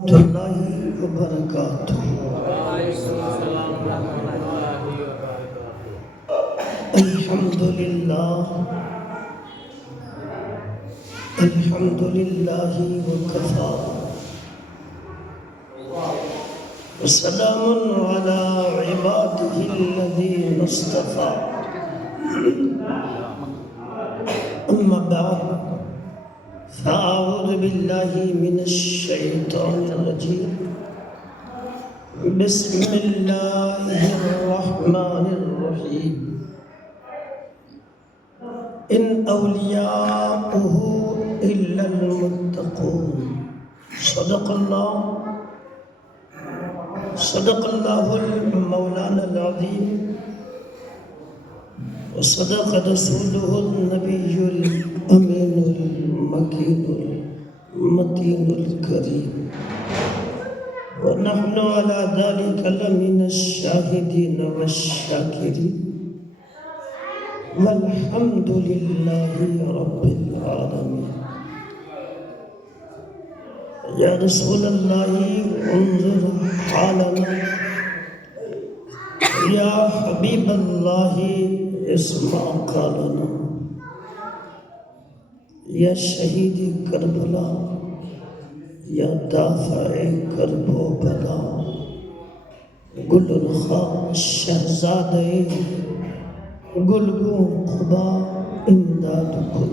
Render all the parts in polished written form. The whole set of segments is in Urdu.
اللہ وبرکاتہ۔ الحمد للہ وکفا وسلام علی عبادہ الذین اصطفى، اما بعد فاعوذ باللہ من الشیطان الرجیم، بسم اللہ الرحمن الرحیم۔ ان اولیاؤہ الا المتقون۔ صدق اللہ المولانا العظیم، وصدق رسولہ النبی الامین المکین المتین الکریم، ونحن على ذلك لمن الشاہدین والشاکرین، والحمد للہ رب العالمین۔ یا رسول اللہ انظر حالنا، یا حبیب اللہ اسمع قالنا، یا شہید کربلا، یا دافع کرب و بلا، گل الخاء شہزادے گلگوں قبا امداد کن،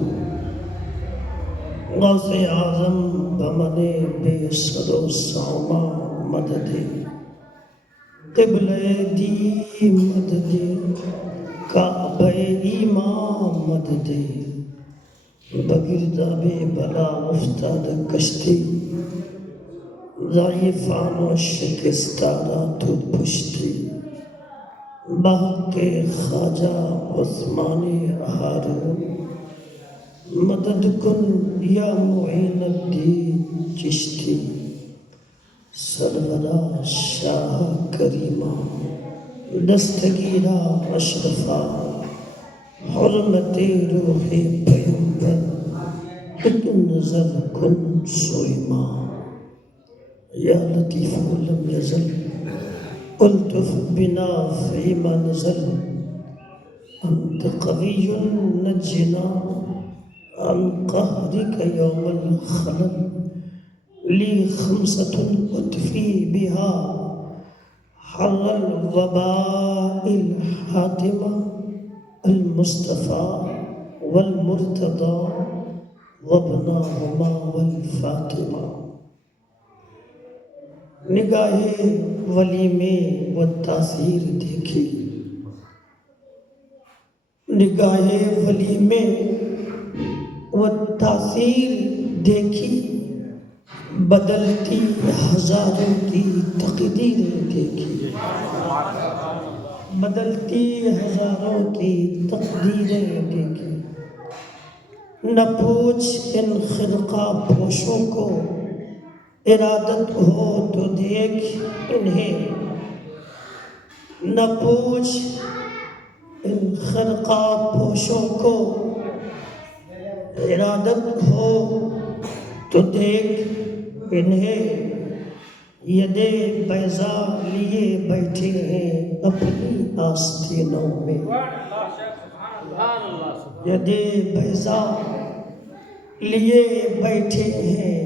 غوث اعظم بمن بے سر و ساما مدد، قبلہ دی مدد، کعبہ ایمان مدد، بگرداب بلا افتاد کشتی، ضعیفان و شکستارا تو پشتی، بحق خواجہ عثمان ہارون، مدد کن یا معین الدین چشتی، سرورہ شاہ کریمہ دستگیرہ اشرفہ، حرمت روح پیغمبر ایک نظر کن سوئما، یا لطیف لم یزل الطف بنا فیما نزل، انت قوی نجنا عن قہرک یوم الخلل، لی خمسة اطفی بہا حر الوباء الحاتمہ، المصطفى والمرتضى وابناہما والفاطمہ۔ نگاہ ولی میں وہ تاثیر دیکھی، نگاہ ولی میں وہ تاثیر دیکھی، بدلتی ہزاروں کی تقدیر دیکھی، بدلتی ہزاروں کی تقدیریں دیکھی۔ نہ پوچھ ان خرقہ پوشوں کو، ارادت ہو تو دیکھ انہیں، نہ پوچھ ان خرقہ پوشوں کو، ارادت ہو تو دیکھ انہیں، یدے بیضا لیے بیٹھے ہیں اپنی آستینوں میں، یدے بیضا لیے بیٹھے ہیں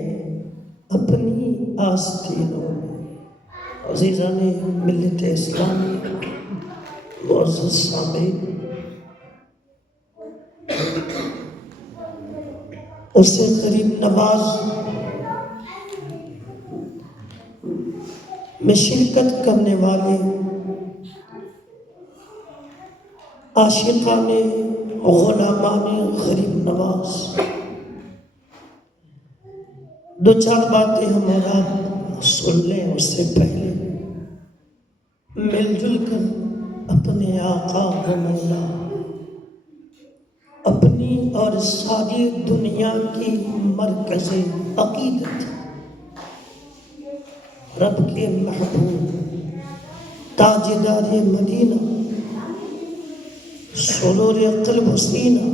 اپنی آستینوں میں۔ عزیزان ملت اسلامی، معزز سامعین، اس سے قریب نواز میں شرکت کرنے والے عاشقان غلامان غریب نواز، دو چار باتیں ہمارا سن لیں۔ اس سے پہلے مل جل کر اپنے آقا و مولا، اپنی اور ساری دنیا کی مرکز عقیدت، رب کے محبوب تاجدار مدینہ، سرور قلب و سینہ،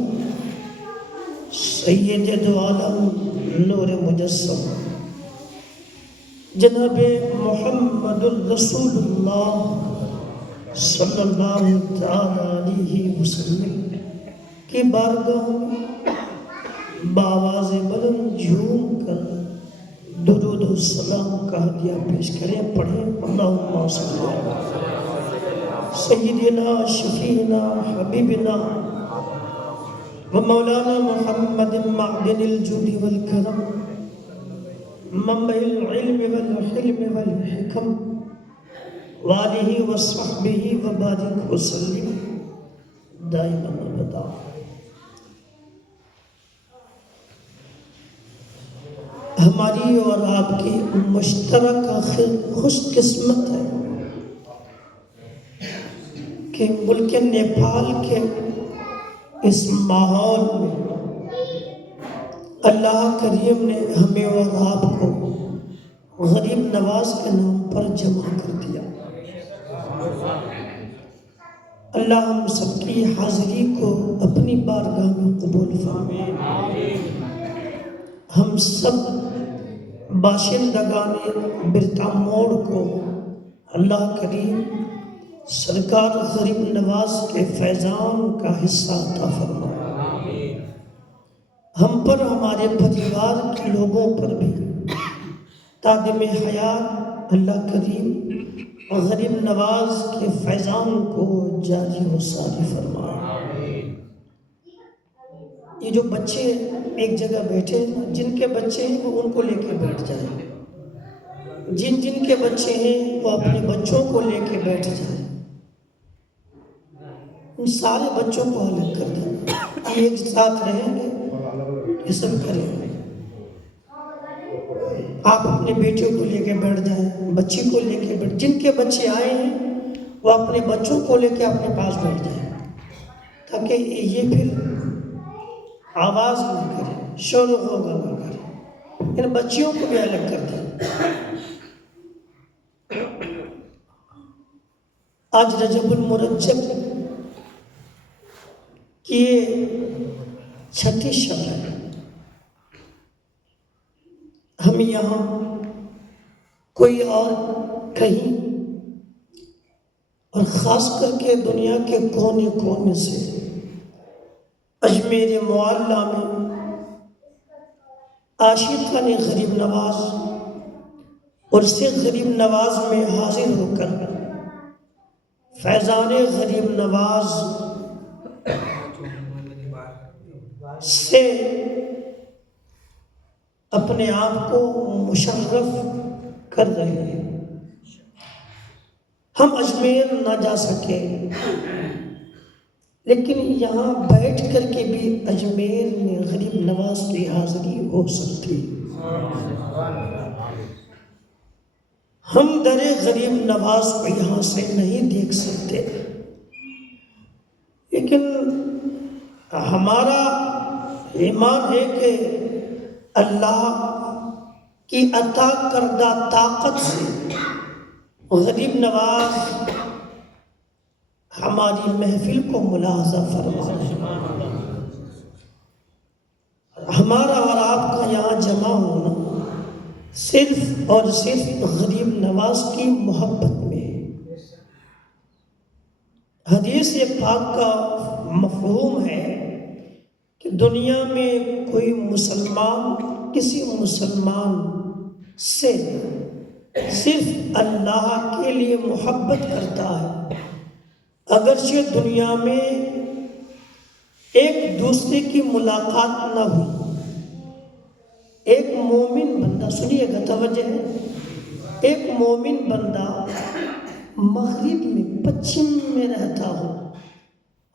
سید دو عالم نور مجسم، جناب محمد الرسول اللہ صلی اللہ تعالی علیہ وسلم کی بارگاہ میں بآواز بلند جھوم کر درود و سلام کا ہدیہ پیش کریں. پڑھیں اللہم صلی علی سیدنا شفیعنا حبیبنا و مولانا محمد معدن الجود والکرم منبع العلم والحلم والحکم وآلہ وصحبہ وبارک وسلم دائما ابدا. ہماری اور آپ کی مشترکہ خوش قسمت ہے کہ ملک نیپال کے اس ماحول میں اللہ کریم نے ہمیں اور آپ کو غریب نواز کے نام پر جمع کر دیا. اللہ ہم سب کی حاضری کو اپنی بارگاہ میں قبول فرمائے. ہم سب باشندگان برتا موڑ کو اللہ کریم سرکار غریب نواز کے فیضان کا حصہ عطا فرمائے. ہم پر ہمارے پریوار کے لوگوں پر بھی تادم حیات اللہ کریم غریب نواز کے فیضان کو جاری و ساری فرمائے. یہ جو بچے ایک جگہ بیٹھے ہیں، جن کے بچے ہیں وہ ان کو لے کے بیٹھ جائیں. جن جن کے بچے ہیں وہ اپنے بچوں کو لے کے بیٹھ جائیں. ان سارے بچوں کو الگ کر دیں. ایک ساتھ رہیں گے یہ سب کریں گے. آپ اپنے بیٹوں کو لے کے بیٹھ جائیں، بچی کو لے کے بیٹھ. جن کے بچے آئے ہیں وہ اپنے بچوں کو لے کے اپنے پاس بیٹھ جائیں تاکہ یہ پھر آواز نہ کرے، شور و غوغا نہ کرے. ان بچیوں کو بھی الگ کر دیں. آج رجب المرجب کی یہ چھٹی شب ہے. ہم یہاں کوئی اور کہیں اور خاص کر کے دنیا کے کونے کونے سے اجمیر معلیٰ میں عاشقان غریب نواز اور سے غریب نواز میں حاضر ہو کر فیضان غریب نواز سے اپنے آپ کو مشرف کر رہے ہیں. ہم اجمیر نہ جا سکے لیکن یہاں بیٹھ کر کے بھی اجمیر میں غریب نواز کی حاضری ہو سکتی. ہم در غریب نواز کو یہاں سے نہیں دیکھ سکتے لیکن ہمارا ایمان ہے کہ اللہ کی عطا کردہ طاقت سے غریب نواز ہماری محفل کو ملاحظہ فرمائے. ہمارا اور آپ کا یہاں جمع ہونا صرف اور صرف غریب نواز کی محبت میں ہے. حدیث پاک کا مفہوم ہے کہ دنیا میں کوئی مسلمان کسی مسلمان سے صرف اللہ کے لیے محبت کرتا ہے اگرچہ دنیا میں ایک دوسرے کی ملاقات نہ ہوئی. ایک مومن بندہ، سنیے گا توجہ ہے، ایک مومن بندہ مغرب میں پچھم میں رہتا ہو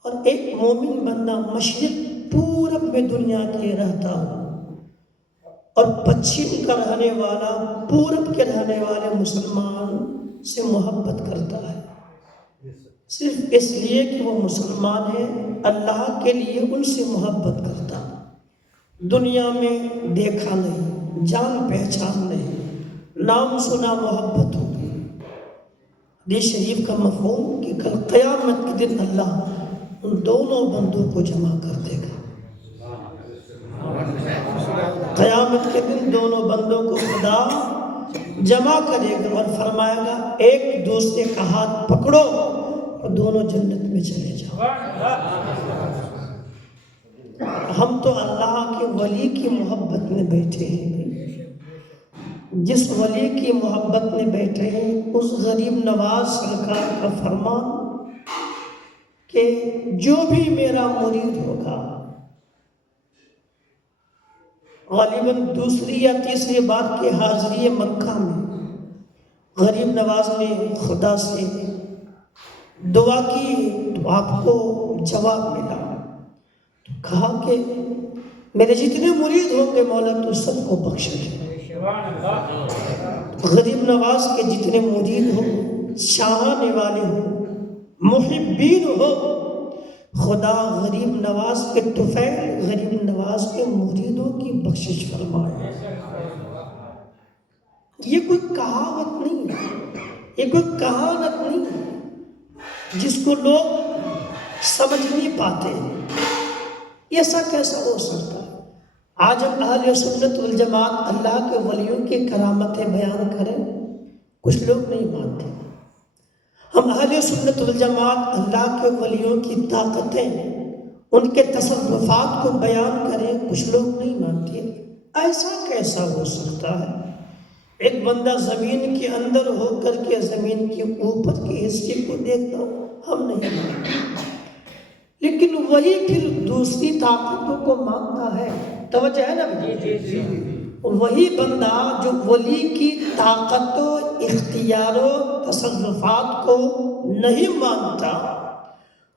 اور ایک مومن بندہ مشرق پورب میں دنیا کے رہتا ہو اور پچھم کا رہنے والا پورب کے رہنے والے مسلمان سے محبت کرتا ہے صرف اس لیے کہ وہ مسلمان ہیں، اللہ کے لیے ان سے محبت کرتا. دنیا میں دیکھا نہیں، جان پہچان نہیں، نام سنا محبت ہوگی. حدیث شریف کا مفہوم کہ کل قیامت کے دن اللہ ان دونوں بندوں کو جمع کر دے گا. قیامت کے دن دونوں بندوں کو خدا جمع کرے گا اور فرمائے گا ایک دوسرے کا ہاتھ پکڑو اور دونوں جنت میں چلے جاؤ۔ ہم تو اللہ کے ولی کی محبت میں بیٹھے ہیں، جس ولی کی محبت میں بیٹھے ہیں اس غریب نواز سرکار کا فرمان کہ جو بھی میرا مرید ہوگا، غالباً دوسری یا تیسری بار کی حاضری مکہ میں غریب نواز نے خدا سے دعا کی تو آپ کو جواب ملا، تو کہا کہ میرے جتنے مرید ہوں گے مولا تو سب کو بخش دے۔ غریب نواز کے جتنے مرید ہوں، چاہنے والے ہوں، محبین ہو، خدا غریب نواز کے طفیل غریب نواز کے مریدوں کی بخشش فرمائے۔ یہ کوئی کہاوت نہیں ہے، یہ کوئی کہانت نہیں ہے جس کو لوگ سمجھ نہیں پاتے۔ ایسا کیسا ہو سکتا ہے؟ آج ہم اہل سنت والجماعت اللہ کے ولیوں کی کرامتیں بیان کریں، کچھ لوگ نہیں مانتے۔ ہم اہل سنت والجماعت اللہ کے ولیوں کی طاقتیں، ان کے تصرفات کو بیان کریں، کچھ لوگ نہیں مانتے۔ ایسا کیسا ہو سکتا ہے؟ ایک بندہ زمین کے اندر ہو کر کے زمین کے اوپر کے حصے کو دیکھتا، ہم نہیں مانتے، لیکن وہی پھر دوسری طاقتوں کو مانتا ہے۔ توجہ ہے نا؟ وہی بندہ جو ولی کی طاقت و اختیار و تصرفات کو نہیں مانتا،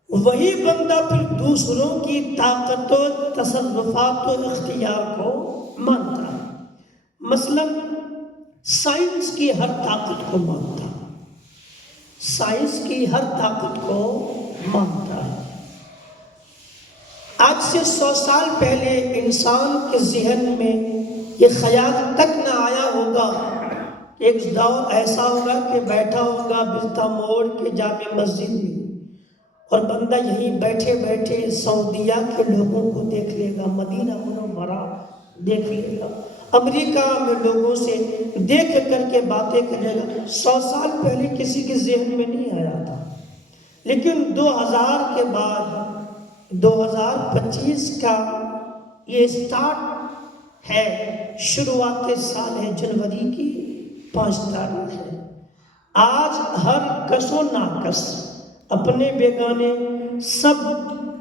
وہی بندہ پھر دوسروں کی طاقت و تصرفات و اختیار کو مانتا ہے۔ مثلا سائنس کی ہر طاقت کو مانتا، سائنس کی ہر طاقت کو مانتا ہے۔ آج سے 100 سال پہلے انسان کے ذہن میں یہ خیال تک نہ آیا ہوگا کہ ایک دور ایسا ہوگا کہ بیٹھا ہوگا بلتا موڑ کے جامع مسجد میں اور بندہ یہیں بیٹھے بیٹھے سعودیہ کے لوگوں کو دیکھ لے گا، مدینہ منورہ دیکھ لے گا، امریکہ میں لوگوں سے دیکھ کر کے باتیں کرے گا۔ 100 سال پہلے کسی کے ذہن میں نہیں آیا تھا، لیکن 2000 کے بعد 2025 کا یہ سٹارٹ ہے، شروعات سال ہے، جنوری کی 5 تاریخ ہے۔ آج ہر کس و ناکس اپنے بیگانے سب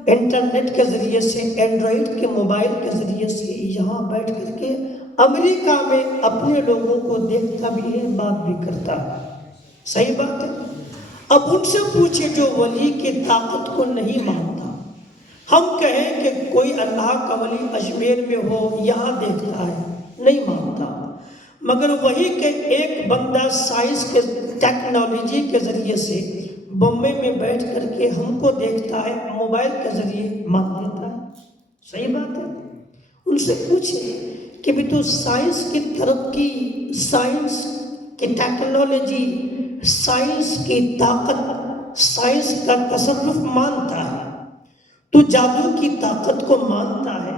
انٹرنیٹ کے ذریعے سے، اینڈرائڈ کے موبائل کے ذریعے سے یہاں بیٹھ کر کے امریکہ میں اپنے لوگوں کو دیکھتا بھی ہے، بات بھی کرتا ہے۔ صحیح بات ہے؟ اب ان سے پوچھے جو ولی کی طاقت کو نہیں مانتا، ہم کہیں کہ کوئی اللہ کا ولی اجمیر میں ہو، یہاں دیکھتا ہے، نہیں مانتا، مگر وہی کہ ایک بندہ سائنس کے ٹیکنالوجی کے ذریعے سے بمبئی میں بیٹھ کر کے ہم کو دیکھتا ہے، موبائل کے ذریعے مان لیتا ہے۔ صحیح بات ہے؟ ان سے پوچھیں کہ بھی تو سائنس کی ترقی، سائنس کی ٹیکنالوجی، سائنس کی طاقت، سائنس کا تصرف مانتا ہے، تو جادو کی طاقت کو مانتا ہے،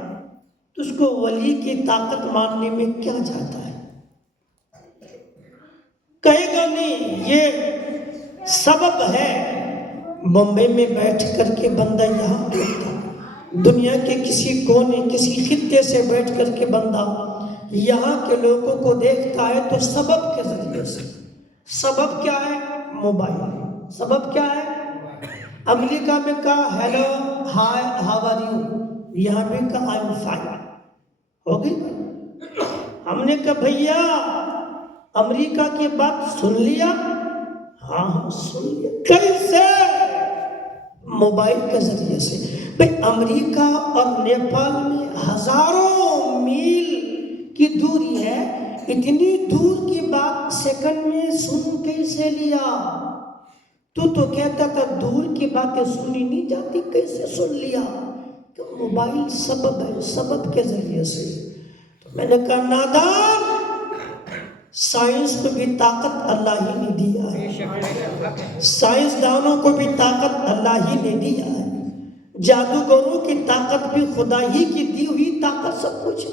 تو اس کو ولی کی طاقت ماننے میں کیا جاتا ہے؟ کہے گا نہیں، یہ سبب ہے۔ بمبئی میں بیٹھ کر کے بندہ یہاں دیکھتا ہے، دنیا کے کسی کونے کسی خطے سے بیٹھ کر کے بندہ یہاں کے لوگوں کو دیکھتا ہے، تو سبب کے ذریعے سے۔ سبب کیا ہے؟ موبائل۔ سبب کیا ہے؟ امریکہ میں کہا hello hi how are you, یہاں بھی کہا آئی ایم فائن، ہو گئی۔ ہم نے کہا بھیا امریکہ کی بات سن لیا؟ ہاں سن لیا۔ کیسے؟ موبائل کے ذریعے سے۔ بھئی امریکہ اور نیپال میں ہزاروں میل کی دوری ہے، اتنی دور کی بات سیکنڈ میں سن کیسے لیا؟ تو کہتا تھا دور کی باتیں سنی نہیں جاتی، کیسے سن لیا؟ کہ موبائل سبب ہے، سبب کے ذریعے سے۔ تو میں نے کہا نادان، سائنس کو بھی طاقت اللہ ہی نے دیا ہے، سائنسدانوں کو بھی طاقت اللہ ہی نے دیا ہے، جادوگروں کی طاقت بھی خدا ہی کی دی ہوئی طاقت سب کچھ ہے۔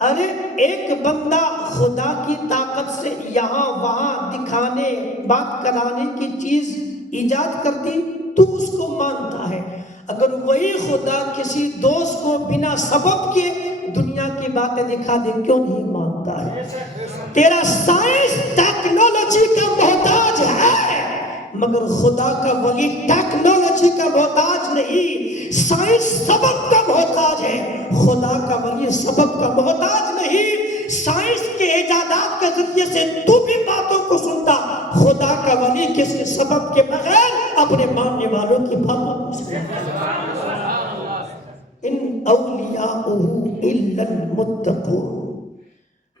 ارے ایک بندہ خدا کی طاقت سے یہاں وہاں دکھانے بات کرانے کی چیز ایجاد کرتی تو اس کو مانتا ہے، اگر وہی خدا کسی دوست کو بنا سبب کے دنیا کی باتیں دکھا دے کیوں نہیں مانتا ہے؟ تیرا سائنس ٹیکنالوجی کا محتاج ہے مگر خدا کا ولی ٹیکنالوجی کا محتاج نہیں، سائنس سبب کا محتاج ہے، خدا کا ولی سبب کا محتاج نہیں۔ سائنس کے ایجادات کے ذریعے سے تو بھی باتوں کو سنتا، خدا کا ولی کسی سبب کے بغیر اپنے ماننے والوں کی باتوں کو سنتا۔ ان اولیاءہ الا المتقون،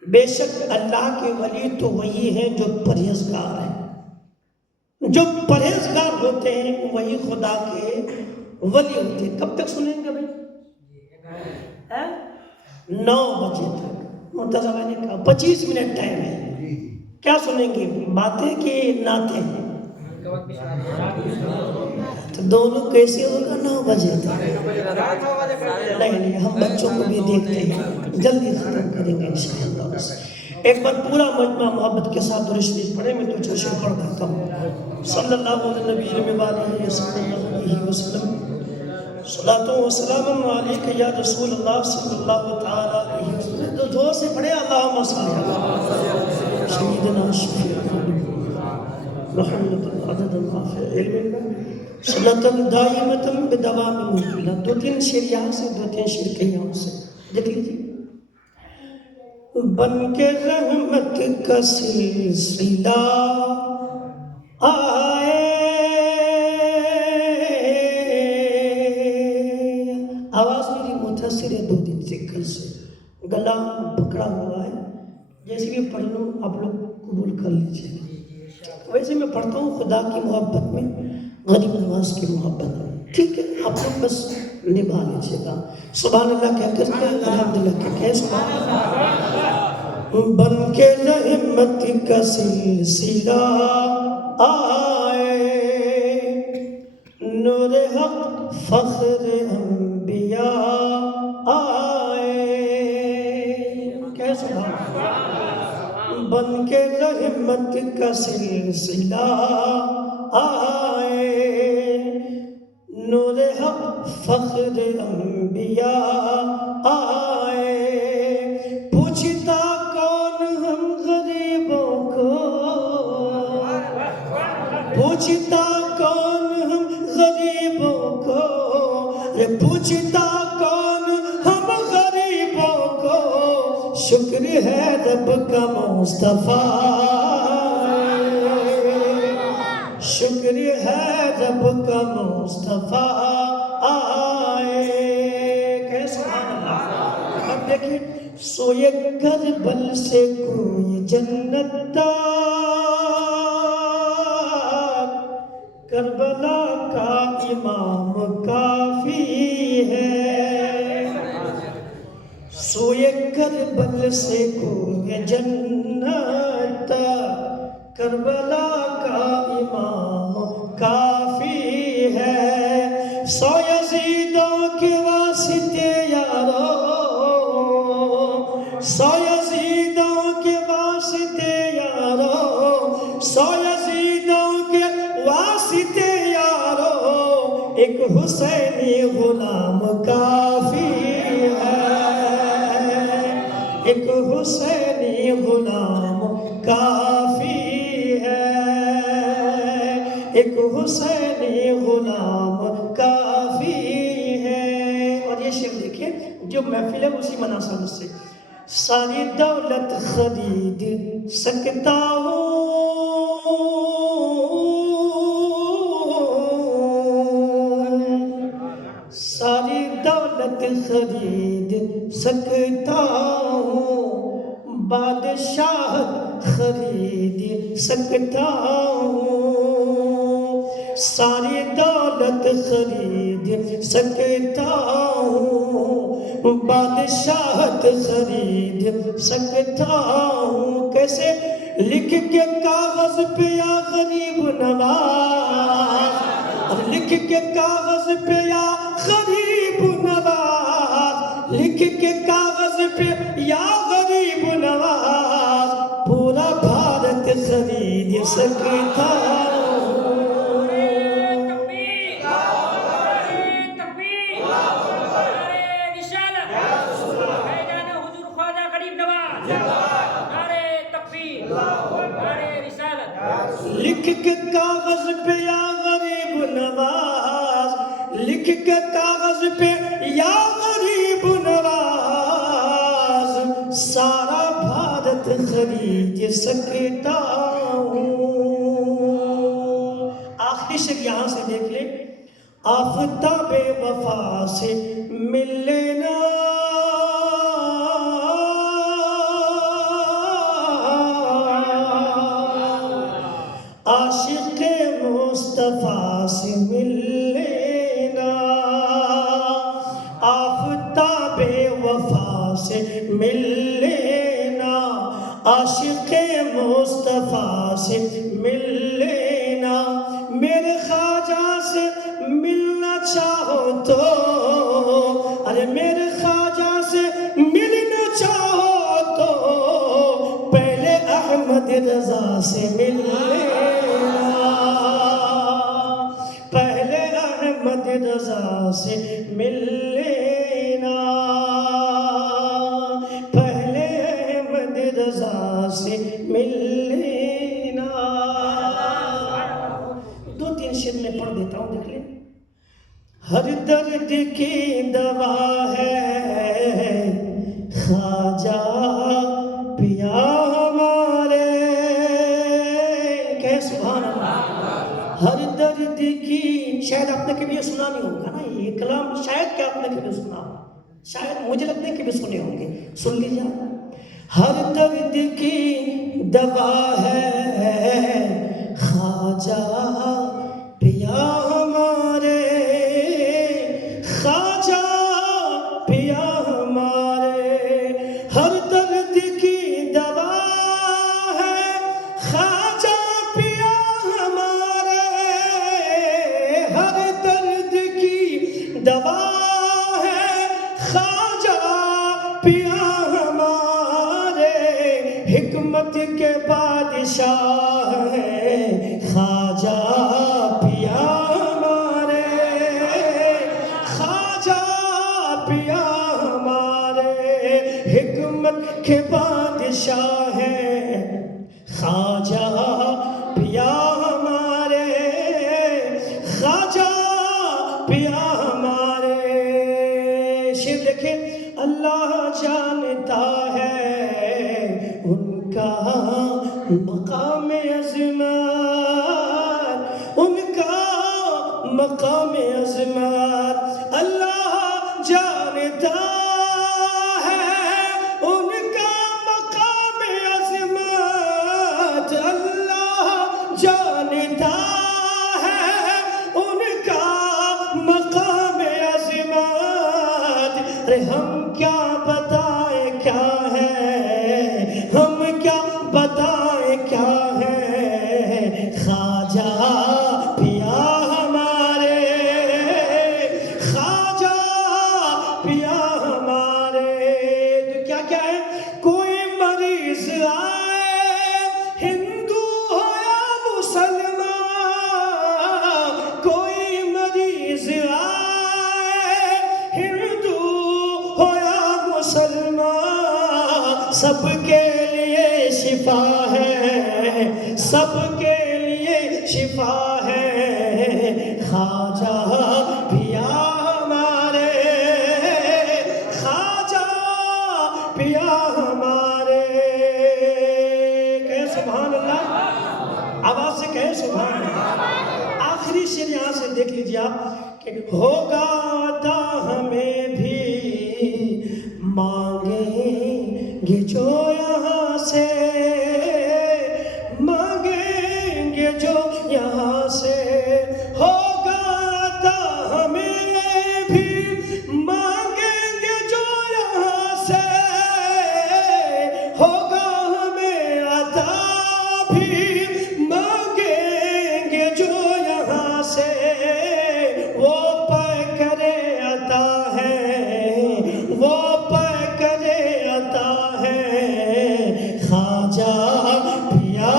بے شک اللہ کے ولی تو وہی ہیں جو پرہیزگار ہیں، جو پرہیزگار ہوتے ہیں وہی خدا کے ولی ہوتے ہیں۔ کب تک سنیں گے بھائی؟ 9 بجے تک، مرتضیٰ بھائی نے کہا 25 منٹ ٹائم ہے، کیا سنیں گے؟ باتیں کہ نعتیں؟ تو دونوں کیسے ہوگا 9 بجے تک؟ نہیں ہم بچوں کو بھی دیکھتے ہیں، جلدی ختم کریں گے انشاءاللہ۔ ایک بار پورا مجمع محبت کے ساتھ درود شریف پڑھیں، میں تو چوشے پڑھ دیتا ہوں۔ صلی اللہ علیہ نبی وآلہ صلی اللہ علیہ وسلم، صلاۃ و سلام علیک یا رسول اللہ صلی اللہ تعالی علیہ وسلم۔ تو زور سے پڑھیں، اللہم صلی علی سیدنا شفیع محمد عدد ما فی علم صلاۃ دائمۃ بدوام ملک اللہ۔ 2-3 شعر یہاں سے، 2-3 شعر کے یہاں سے دیکھ لیجیے۔ بن کے رحمت کا سلسلہ آئے، آواز میری متاثر ہے 2 دن سے، کل سے گلا پکڑا ہوا ہے، جیسے بھی پڑھ لوں آپ لوگ قبول کر لیجیے۔ ویسے میں پڑھتا ہوں خدا کی محبت میں، غریب نواز کی محبت میں، ٹھیک ہے؟ آپ لوگ بس نبھا لیجیے گا۔ سبحان اللہ کہہ کر کے الحمدللہ کہہ کے سبحان اللہ۔ بن کے رحمت کا سلسلہ آئے، نور حق فخر انبیاء آئے، کہہ سبحان اللہ۔ بن کے رحمت کا سلسلہ آئے، نور حق فخر انبیاء آئے، پوچھتا کون ہم غریبوں کو، پوچھتا کون ہم غریبوں کو، پوچھتا کون ہم غریبوں کو، شکر ہے رب کا مصطفیٰ، شکر ہے رب کا مصطفیٰ آئے، کیسے؟ اب دیکھیں، سوئے کربل سے کوئی جنت تک، کربلا کا امام کافی ہے، سوئے کربل سے کوئی جنت تک، کربلا کا امام کافی ہے، 100 یزیدوں کے واسطے یارو، 100 یزیدوں کے واسطے یارو، 100 یزیدوں کے واسطے یارو، ایک حسینی غلام کافی ہے، ایک حسینی غلام کافی ہے، ایک حسینی غلام کافی ہے۔ اور یہ شعر دیکھیں، جو محفل ہے اسی مناسب سے، ساری دولت خرید سکتا ہوں، ساری دولت خرید سکتا ہوں، بادشاہت خرید سکتا ہوں، ساری دولت خرید سکتا ہوں، بادشاہت خرید سکتا ہوں، کیسے؟ لکھ کے کاغذ پہ یا غریب نواز، لکھ کے کاغذ پہ یا غریب نواز، لکھ کے کاغذ پہ یا خرید سکتا ہوں. لکھ کے کاغذ پہ یا غریب نواز، لکھ کے کاغذ پہ یا غریب نواز، سارا بھارت خرید سکتا ہوں. آخری شعر یہاں سے دیکھ لیں. آفتاب وفا سے مل لینا، عاشق مصطفیٰ سے مل لینا، آفتاب وفا سے مل لینا، عاشق مصطفیٰ سے مل لینا. میرے خواجہ سے ملنا چاہو تو، ارے میرے خواجہ سے ملنا چاہو تو پہلے احمد رضا سے مل لینا، پہلے احمد رضا سے مل لینا، پہلے احمد رضا سے مل لینا. دو تین شعر میں پڑھ دیتا ہوں، دیکھ لیں. ہر درد کی دوا ہے خواجہ پیا ہمارے، کہ سبحان اللہ. ہر درد کی، شاید آپ نے کبھی یہ سنا نہیں ہوگا نا یہ کلام، شاید کہ آپ نے کبھی سنا ہوگا، شاید مجھے لگتا ہے کہ بھی سنے ہوں گے. سن لیجیے. ہر درد کی دوا ہے خواجہ پیا ہمارے، خواجہ پیا ہمارے. ہر درد کی دوا ہے خواجہ پیا ہمارے، ہر درد کی دوا ہے خواجہ پیا ہمارے. حکمت کے بادشاہ ہیں خواجہ پیا ہمارے، خواجہ پیا ہمارے. حکمت کے بادشاہ ہیں خواجہ پیا ہمارے، خواجہ پیا ہمارے. شعر دیکھیں. اللہ جانتا ہے ان کا مقام عظمت، ان کا مقام عظمت. اللہ جانتا ہے ان کا مقام عظمت، اللہ جانتا ہے ان کا مقام عظمت. ارے ہم کیا بتائیں کیا ہے، ہم کیا بتائیں کیا ہے، خواجہ پیا ہمارے، خواجہ پیا ہمارے. تو کیا کیا ہے؟ کوئی مریض آئے ہندو ہو یا مسلمان، کوئی مریض آئے ہندو ہو یا مسلمان، سب کے لیے شفا ہے، سب کے لیے شفا ہے. خواجہ پیا ہمارے، خواجہ پیا ہمارے. کہے سبحان اللہ، آواز سے کہے سبحان اللہ. آخری شعر یہاں سے دیکھ لیجیے آپ کہ ہوگا عطا ہمیں بھی مانگیں گے جو یہاں سے، مانگیں گے جو یہاں سے. ہوگا عطا ہمیں بھی مانگیں گے جو یہاں سے، ہوگا ہمیں عطا بھی مانگیں گے جو یہاں سے. وہ پیکر عطا ہے، وہ پیکر عطا ہے خواجہ پیا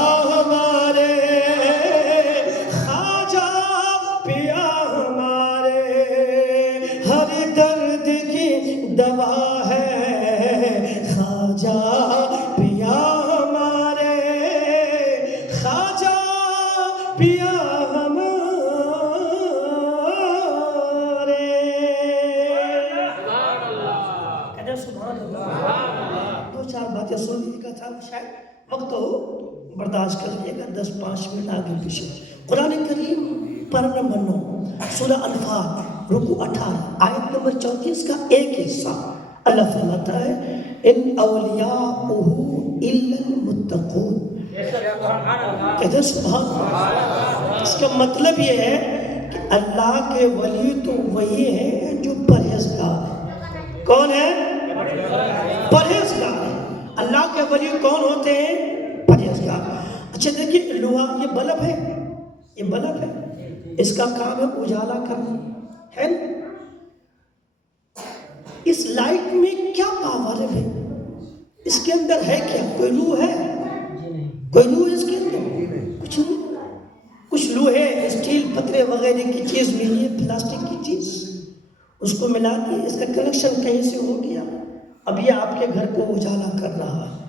برداشت کر لیے گا 10-5 منٹ آگے پیچھے. قرآن کریم پر نمبر 9 سورہ انفال رکوع 18 آیت نمبر 34 کا ایک حصہ اللہ فرماتا ہے ان اولیاءہ الا المتقون. کہتے ہیں سبحان اللہ. اس کا مطلب یہ ہے کہ اللہ کے ولی تو وہی ہیں جو پرہیزگار ہیں. کون ہے؟ پرہیزگار. اللہ کے ولی کون ہوتے ہیں؟ پرہیزگار. اچھا دیکھیے لوہا یہ بلب ہے، یہ بلب ہے، اس کا کام ہے اجالا کرنا ہے نا. اس لائٹ میں کیا پاور ہے؟ اس کے اندر ہے کیا؟ کوئی روح ہے؟ کوئی روح ہے اس کے اندر؟ کچھ نہیں. کچھ لوہے اسٹیل پتھرے وغیرہ کی چیز ملی ہے، پلاسٹک کی چیز، اس کو ملا دی، اس کا کنیکشن کہیں سے ہو گیا، اب یہ آپ کے گھر کو اجالا کر رہا ہے.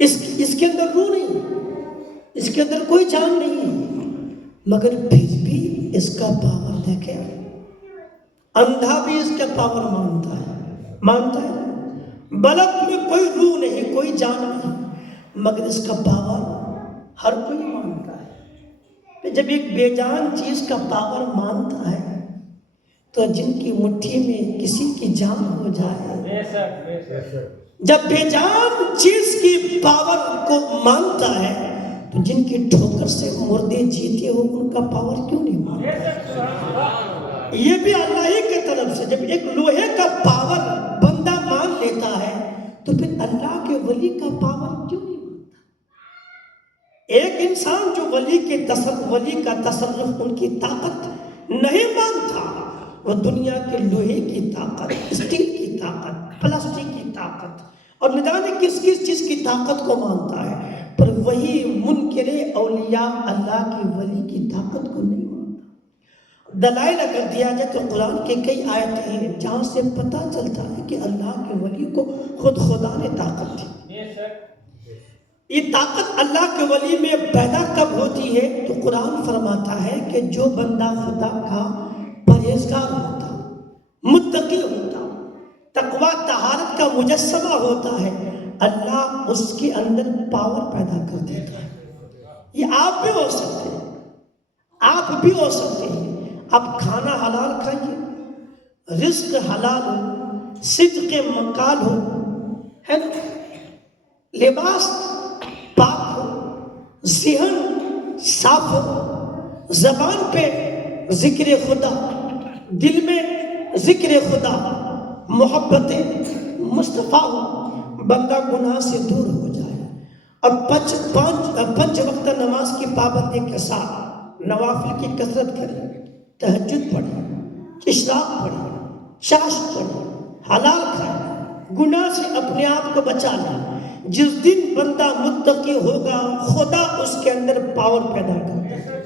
اس کے اندر روح نہیں، اس کے اندر کوئی جان نہیں، مگر پھر بھی اس کا پاور دیکھیں. اندھا بھی اس کا پاور مانتا ہے. بلب میں کوئی روح نہیں، کوئی جان نہیں، مگر اس کا پاور ہر کوئی مانتا ہے. جب ایک بے جان چیز کا پاور مانتا ہے تو جن کی مٹھی میں کسی کی جان ہو جائے، جب بے جان چیز کی پاور کو مانتا ہے تو جن کی ٹھوکر سے مردے جیتے ہو ان کا پاور کیوں نہیں مانتا؟ یہ بھی اللہ ہی کی طرف سے. جب ایک لوہے کا پاور بندہ مان لیتا ہے تو پھر اللہ کے ولی کا پاور کیوں نہیں مانتا؟ ایک انسان جو ولی کا تصرف ان کی طاقت نہیں مانتا، وہ دنیا کے لوہے کی طاقت، اسٹیل کی طاقت، پلاسٹک کی طاقت اور نہ جانے کس چیز کی طاقت کو مانتا ہے، پر وہی منکر اولیاء اللہ کی ولی کی طاقت کو نہیں مانتا. دلائل اگر دیا جائے تو قرآن کے کئی آیتیں ہیں جہاں سے پتہ چلتا ہے کہ اللہ کے ولی کو خود خدا نے طاقت دی. یہ طاقت اللہ کے ولی میں پیدا کب ہوتی ہے تو قرآن فرماتا ہے کہ جو بندہ خدا کا پرہیزگار ہوتا، متقی ہوتا، تقوی طہارت کا مجسمہ ہوتا ہے، اللہ اس کے اندر پاور پیدا کر دیتا ہے. یہ آپ بھی ہو سکتے ہیں، آپ بھی ہو سکتے ہیں. آپ کھانا حلال کھائیے، رزق حلال ہو، صدق مقال ہو، ہے نا، لباس پاک ہو، ذہن صاف ہو، زبان پہ ذکر خدا، دل میں ذکر خدا، محبت مصطفیٰ ہو، بندہ گناہ سے دور ہو جائے اور پنج وقت نماز کی پابندی کے ساتھ نوافل کی کثرت کرے، تہجد پڑھے، اشراق پڑھے، چاشت پڑھے، حلال کھائے، گناہ سے اپنے آپ کو بچا لے. جس دن بندہ متقی ہوگا خدا اس کے اندر پاور پیدا کرتا ہے.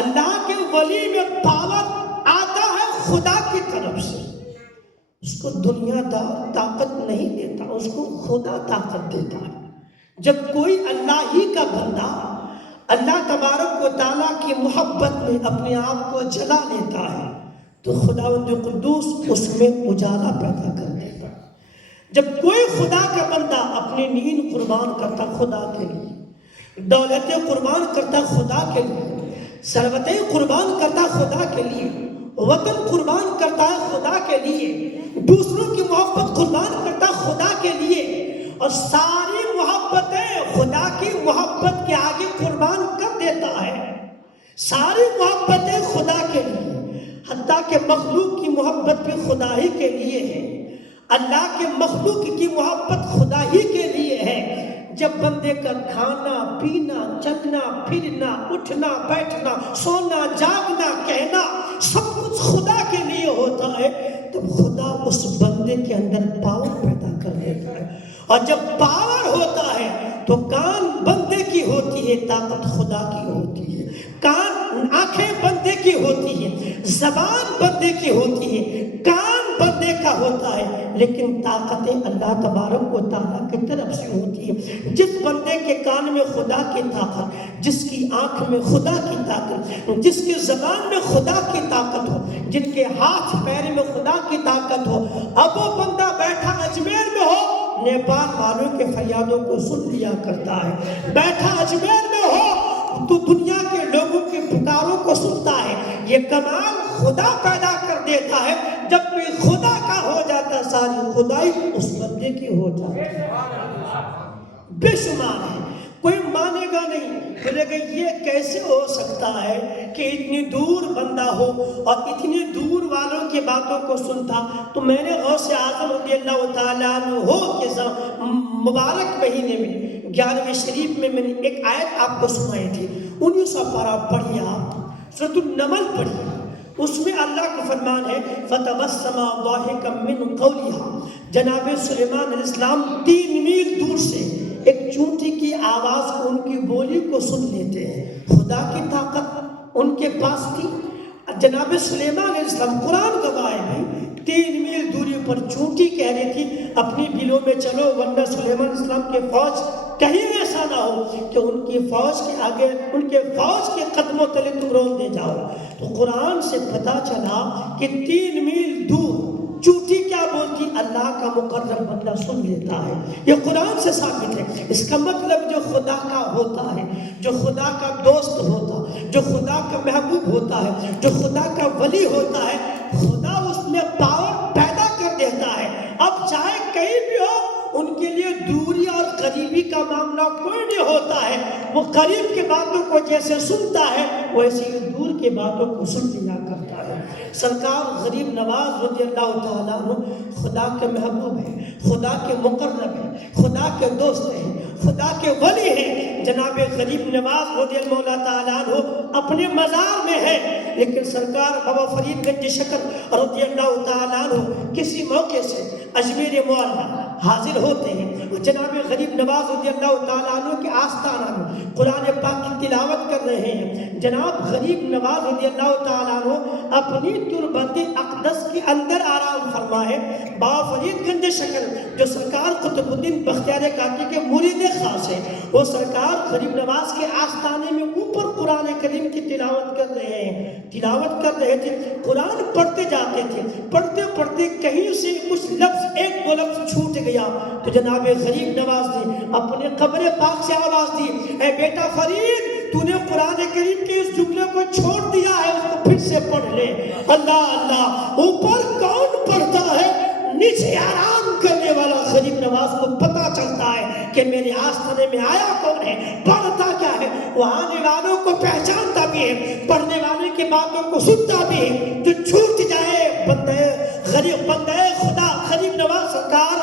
اللہ کے ولی میں پاور آتا ہے خدا کی طرف سے. اس کو دنیا دار طاقت نہیں دیتا، اس کو خدا طاقت دیتا ہے. جب کوئی اللہ ہی کا بندہ اللہ تبارک و تعالیٰ کی محبت میں اپنے آپ کو جلا لیتا ہے تو خداوند قدوس اس میں اجالا پیدا کر دیتا ہے. جب کوئی خدا کا بندہ اپنی نیند قربان کرتا خدا کے لیے، دولتیں قربان کرتا خدا کے لیے، ثروتیں قربان کرتا خدا کے لیے، وطن قربان کرتا ہے خدا کے لیے، دوسروں کی محبت قربان کرتا خدا کے لیے، اور ساری محبتیں خدا کی محبت کے آگے قربان کر دیتا ہے. ساری محبتیں خدا کے لیے، حتیٰ کہ مخلوق کی محبت بھی خدا ہی کے لیے ہے. اللہ کے مخلوق کی محبت خدا ہی کے لیے ہے. جب بندے کا کھانا پینا چلنا پھرنا اٹھنا بیٹھنا سونا جاگنا کہنا سب کچھ خدا کے لیے ہوتا ہے تب خدا اس بندے کے اندر پاور پیدا کر دیتا ہے. اور جب پاور ہوتا ہے تو کان بندے کی ہوتی ہے، طاقت خدا کی ہوتی ہے. آنکھیں بندے کی ہوتی ہے، زبان بندے کی ہوتی ہے، کان بندے کا ہوتا ہے، لیکن طاقتیں اللہ تبارک و تعالیٰ کی طرف سے ہوتی ہے. جس بندے کے کان میں خدا کی طاقت، جس کی آنکھ میں خدا کی طاقت، جس کی زبان میں خدا کی طاقت ہو، جن کے ہاتھ پیر میں خدا کی طاقت ہو، اب وہ بندہ بیٹھا اجمیر میں ہو، نیپال والوں کے فریادوں کو سن لیا کرتا ہے، بیٹھا اجمیر میں ہو تو دنیا کے لوگوں کے پکاروں کو سنتا ہے۔ یہ کمال خدا پیدا کر دیتا ہے، جب کوئی خدا کا ہو جاتا ساری خدائی اس بندے کی ہو جاتی ہے۔ بے شمار ہے، کوئی مانے گا نہیں، بولے گا یہ کیسے ہو سکتا ہے کہ اتنی دور بندہ ہو اور اتنی دور والوں کی باتوں کو سنتا۔ تو میں نے غوث اعظم رضی اللہ تعالیٰ عنہ کے مبارک مہینے میں 11ویں شریف میں نے ایک آیت آپ کو سنائی تھی، 19واں پارہ پڑھی آپ، سورۃ النمل پڑھی، اس میں اللہ کا فرمان ہے فَتَبَسَّمَ ضَاحِكًا مِّن قَوْلِهَا۔ جناب سلیمان علیہ السلام 3 میل دور سے ایک چونٹی کی آواز کو، ان کی بولی کو سن لیتے ہیں۔ خدا کی طاقت ان کے پاس تھی۔ جناب سلیمان علیہ السلام، قرآن گواہ ہے، 3 میل دوری پر چونٹی کہہ رہی تھی اپنی بلوں میں چلو، ورنہ سلیمان علیہ السلام کے فوج کہیں ایسا نہ ہو کہ ان کی فوج کے آگے، ان کے فوج کے قدموں تلے تم رون دے جاؤ۔ تو قرآن سے پتہ چلا کہ 3 میل دور چونٹی کیا بولتی، اللہ کا مقرب بندہ سن لیتا ہے۔ یہ قرآن سے ثابت ہے۔ اس کا مطلب جو خدا کا ہوتا ہے، جو خدا کا دوست ہوتا، جو خدا کا محبوب ہوتا ہے، جو خدا کا ولی ہوتا ہے، خدا اس میں پاور پیدا کر دیتا ہے۔ اب چاہے کہیں بھی ہو، ان کے لیے دوری اور قریبی کا معاملہ کوئی نہیں ہوتا ہے۔ وہ قریب کی باتوں کو جیسے سنتا ہے، ویسے ہی دور کی باتوں کو سن لیا کرتا ہے۔ سرکار غریب نواز رضی اللہ تعالیٰ عنہ خدا کے محبوب ہیں، خدا کے مقرب ہیں، خدا کے دوست ہیں، خدا کے ولی ہیں۔ جناب غریب نواز رضی اللہ تعالیٰ عنہ اپنے مزار میں ہے، لیکن سرکار بابا فرید گنج شکر رضی اللہ تعالیٰ عنہ کسی موقع سے اجمیر معلیٰ حاضر ہوتے ہیں۔ جناب غریب نواز رضی اللہ تعالیٰ عنہ کے آستانہ میں قرآن پاک کی تلاوت کر رہے ہیں۔ جناب غریب نواز رضی اللہ تعالیٰ عنہ اپنی تربت اقدس کے اندر آرام فرمائے۔ بابا فرید گنج شکر جو سرکار قطب الدین بختیار کاکی کے مرید خاص ہیں، وہ سرکار غریب نواز کے آستانے میں اوپر قرآن کریم کی تلاوت کر رہے ہیں، تلاوت کر رہے تھے، قرآن پڑھتے جاتے تھے۔ پڑھتے پڑھتے کہیں سے کچھ لفظ، ایک دو لفظ چھوٹ گیا تو جناب غریب نواز نے اپنے قبر پاک سے آواز دی، اے بیٹا فرید، تو نے قرآن کریم کے اس جملے کو چھوڑ دیا ہے، اس کو پھر سے پڑھ لے۔ اللہ اللہ، اوپر کون پڑھتا ہے، نیچے آرام کرنے والا غریب نواز کو پتا چلتا ہے کہ میرے آستانے میں آیا کون ہے، پڑھتا کیا ہے۔ وہ آنے والوں کو پہچانتا بھی ہے، پڑھنے والے کی باتوں کو سنتا بھی ہے۔ جو چھوٹ جائے بندے غریب، بندے خدا غریب نواز سرکار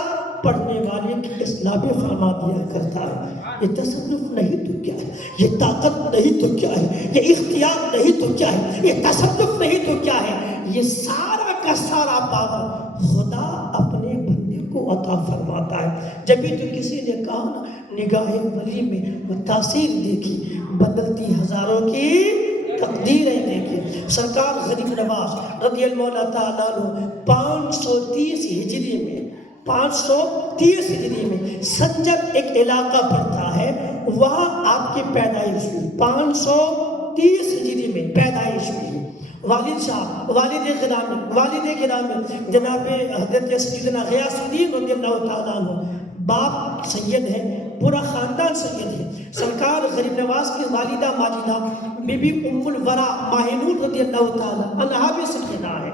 پڑھنے والے کی اصلاح بھی فرما دیا کرتا ہے۔ یہ تصرف نہیں تو کیا ہے، یہ طاقت نہیں تو کیا ہے، یہ اختیار نہیں تو کیا ہے، یہ تصرف نہیں تو کیا ہے، یہ سارا کا سارا پاور خدا اپنے بندے کو عطا فرماتا ہے۔ جبھی تو کسی نے کہا نا، نگاہ ولی میں وہ تاثیر دیکھی، بدلتی ہزاروں کی تقدیریں دیکھی۔ سرکار غریب نواز رضی اللہ تعالیٰ عنہ 530 ہجری میں، 530 ہجری میں سنجر ایک علاقہ پڑتا ہے، وہاں آپ کی پیدائش ہوئی۔ 530 ہجری میں پیدائش ہوئی۔ والد صاحب، والد گرامی جناب حضرت سیدنا غیاث الدین رضی اللہ تعالیٰ عنہ، باپ سید ہے، پورا خاندان سید ہے۔ سرکار غریب نواز کی والدہ ماجدہ بی بی ام الورا ماہنور رضی اللہ تعالیٰ عنہا بھی سیدہ ہے۔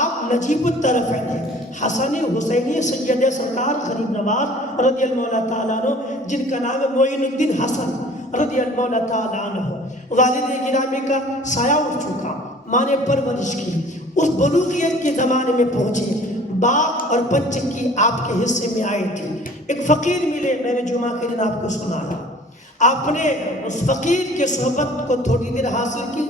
آپ نجیب الطرفین ہیں، حسن حسینی سید سرکار غریب نواز رضی اللہ تعالیٰ عنہ، جن کا نام ہے معین الدین حسن رضی اللہ تعالیٰ عنہ۔ والد گرامی کا سایہ اٹھ چکا، ماں نے پرورش کی، اس بلوغیت کے زمانے میں پہنچے، باغ اور پنچنگی آپ کے حصے میں آئی تھی۔ ایک فقیر ملے، میں نے جمعہ کے دن آپ کو سنایا، آپ نے اس فقیر کے صحبت کو تھوڑی دیر حاصل کی،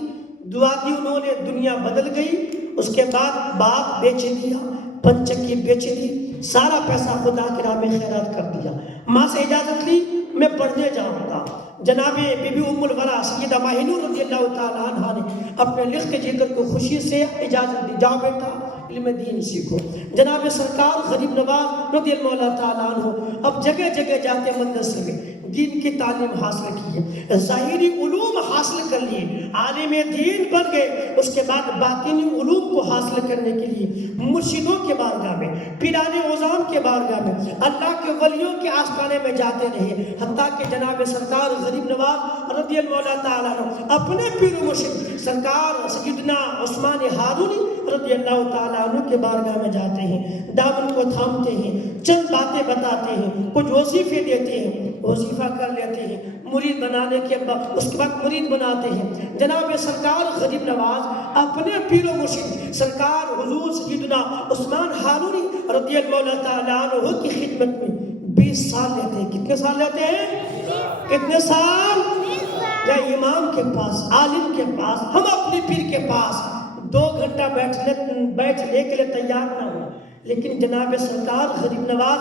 دعا دی، انہوں نے، دنیا بدل گئی۔ اس کے بعد باغ بیچ دیا، پنچنگی بیچ دی، سارا پیسہ خدا کے راہ میں خیرات کر دیا۔ ماں سے اجازت لی، میں پڑھنے جاؤں گا۔ جناب بی بی ام الورا سیدہ ماہنور رضی اللہ تعالیٰ عنہ نے اپنے لخت جگر کو خوشی سے اجازت دی، جاؤ بیٹا علم دین سیکھو۔ جناب سرکار غریب نواز رضی اللہ تعالیٰ عنہ اب جگہ جگہ جاتے مدرسے میں دین کی تعلیم حاصل کی ہے، ظاہری علوم حاصل کر لیے، عالم دین بن گئے، اس کے بعد باطنی علوم کو حاصل کرنے کے لیے مرشدوں کے بارگاہ میں، پیران عظام کے بارگاہ میں، اللہ کے ولیوں کے آستانے میں جاتے رہے، حتیٰ کہ جناب سرکار غریب نواز رضی اللہ تعالیٰ عنہ اپنے پیر و مرشد سرکار سیدنا عثمان ہارونی رضی اللہ تعالیٰ عنہ کے بارگاہ میں جاتے ہیں، دامن کو تھامتے ہیں، چند باتیں بتاتے ہیں، کچھ وظیفے دیتے ہیں، وظیفہ کر لیتے ہیں، مرید بنانے کے بعد اس کے بعد مرید بناتے ہیں۔ جناب سرکار غریب نواز اپنے پیر و مرشد سرکار حضور سیدنا عثمان ہارونی رضی اللہ تعالیٰ عنہ کی خدمت میں 20 سال لیتے ہیں۔ کتنے سال لیتے ہیں؟ کتنے سال؟ یا امام کے پاس، عالم کے پاس، ہم اپنے پیر کے پاس 2 گھنٹہ بیٹھنے کے لیے تیار نہ ہو، لیکن جناب سرکار غریب نواز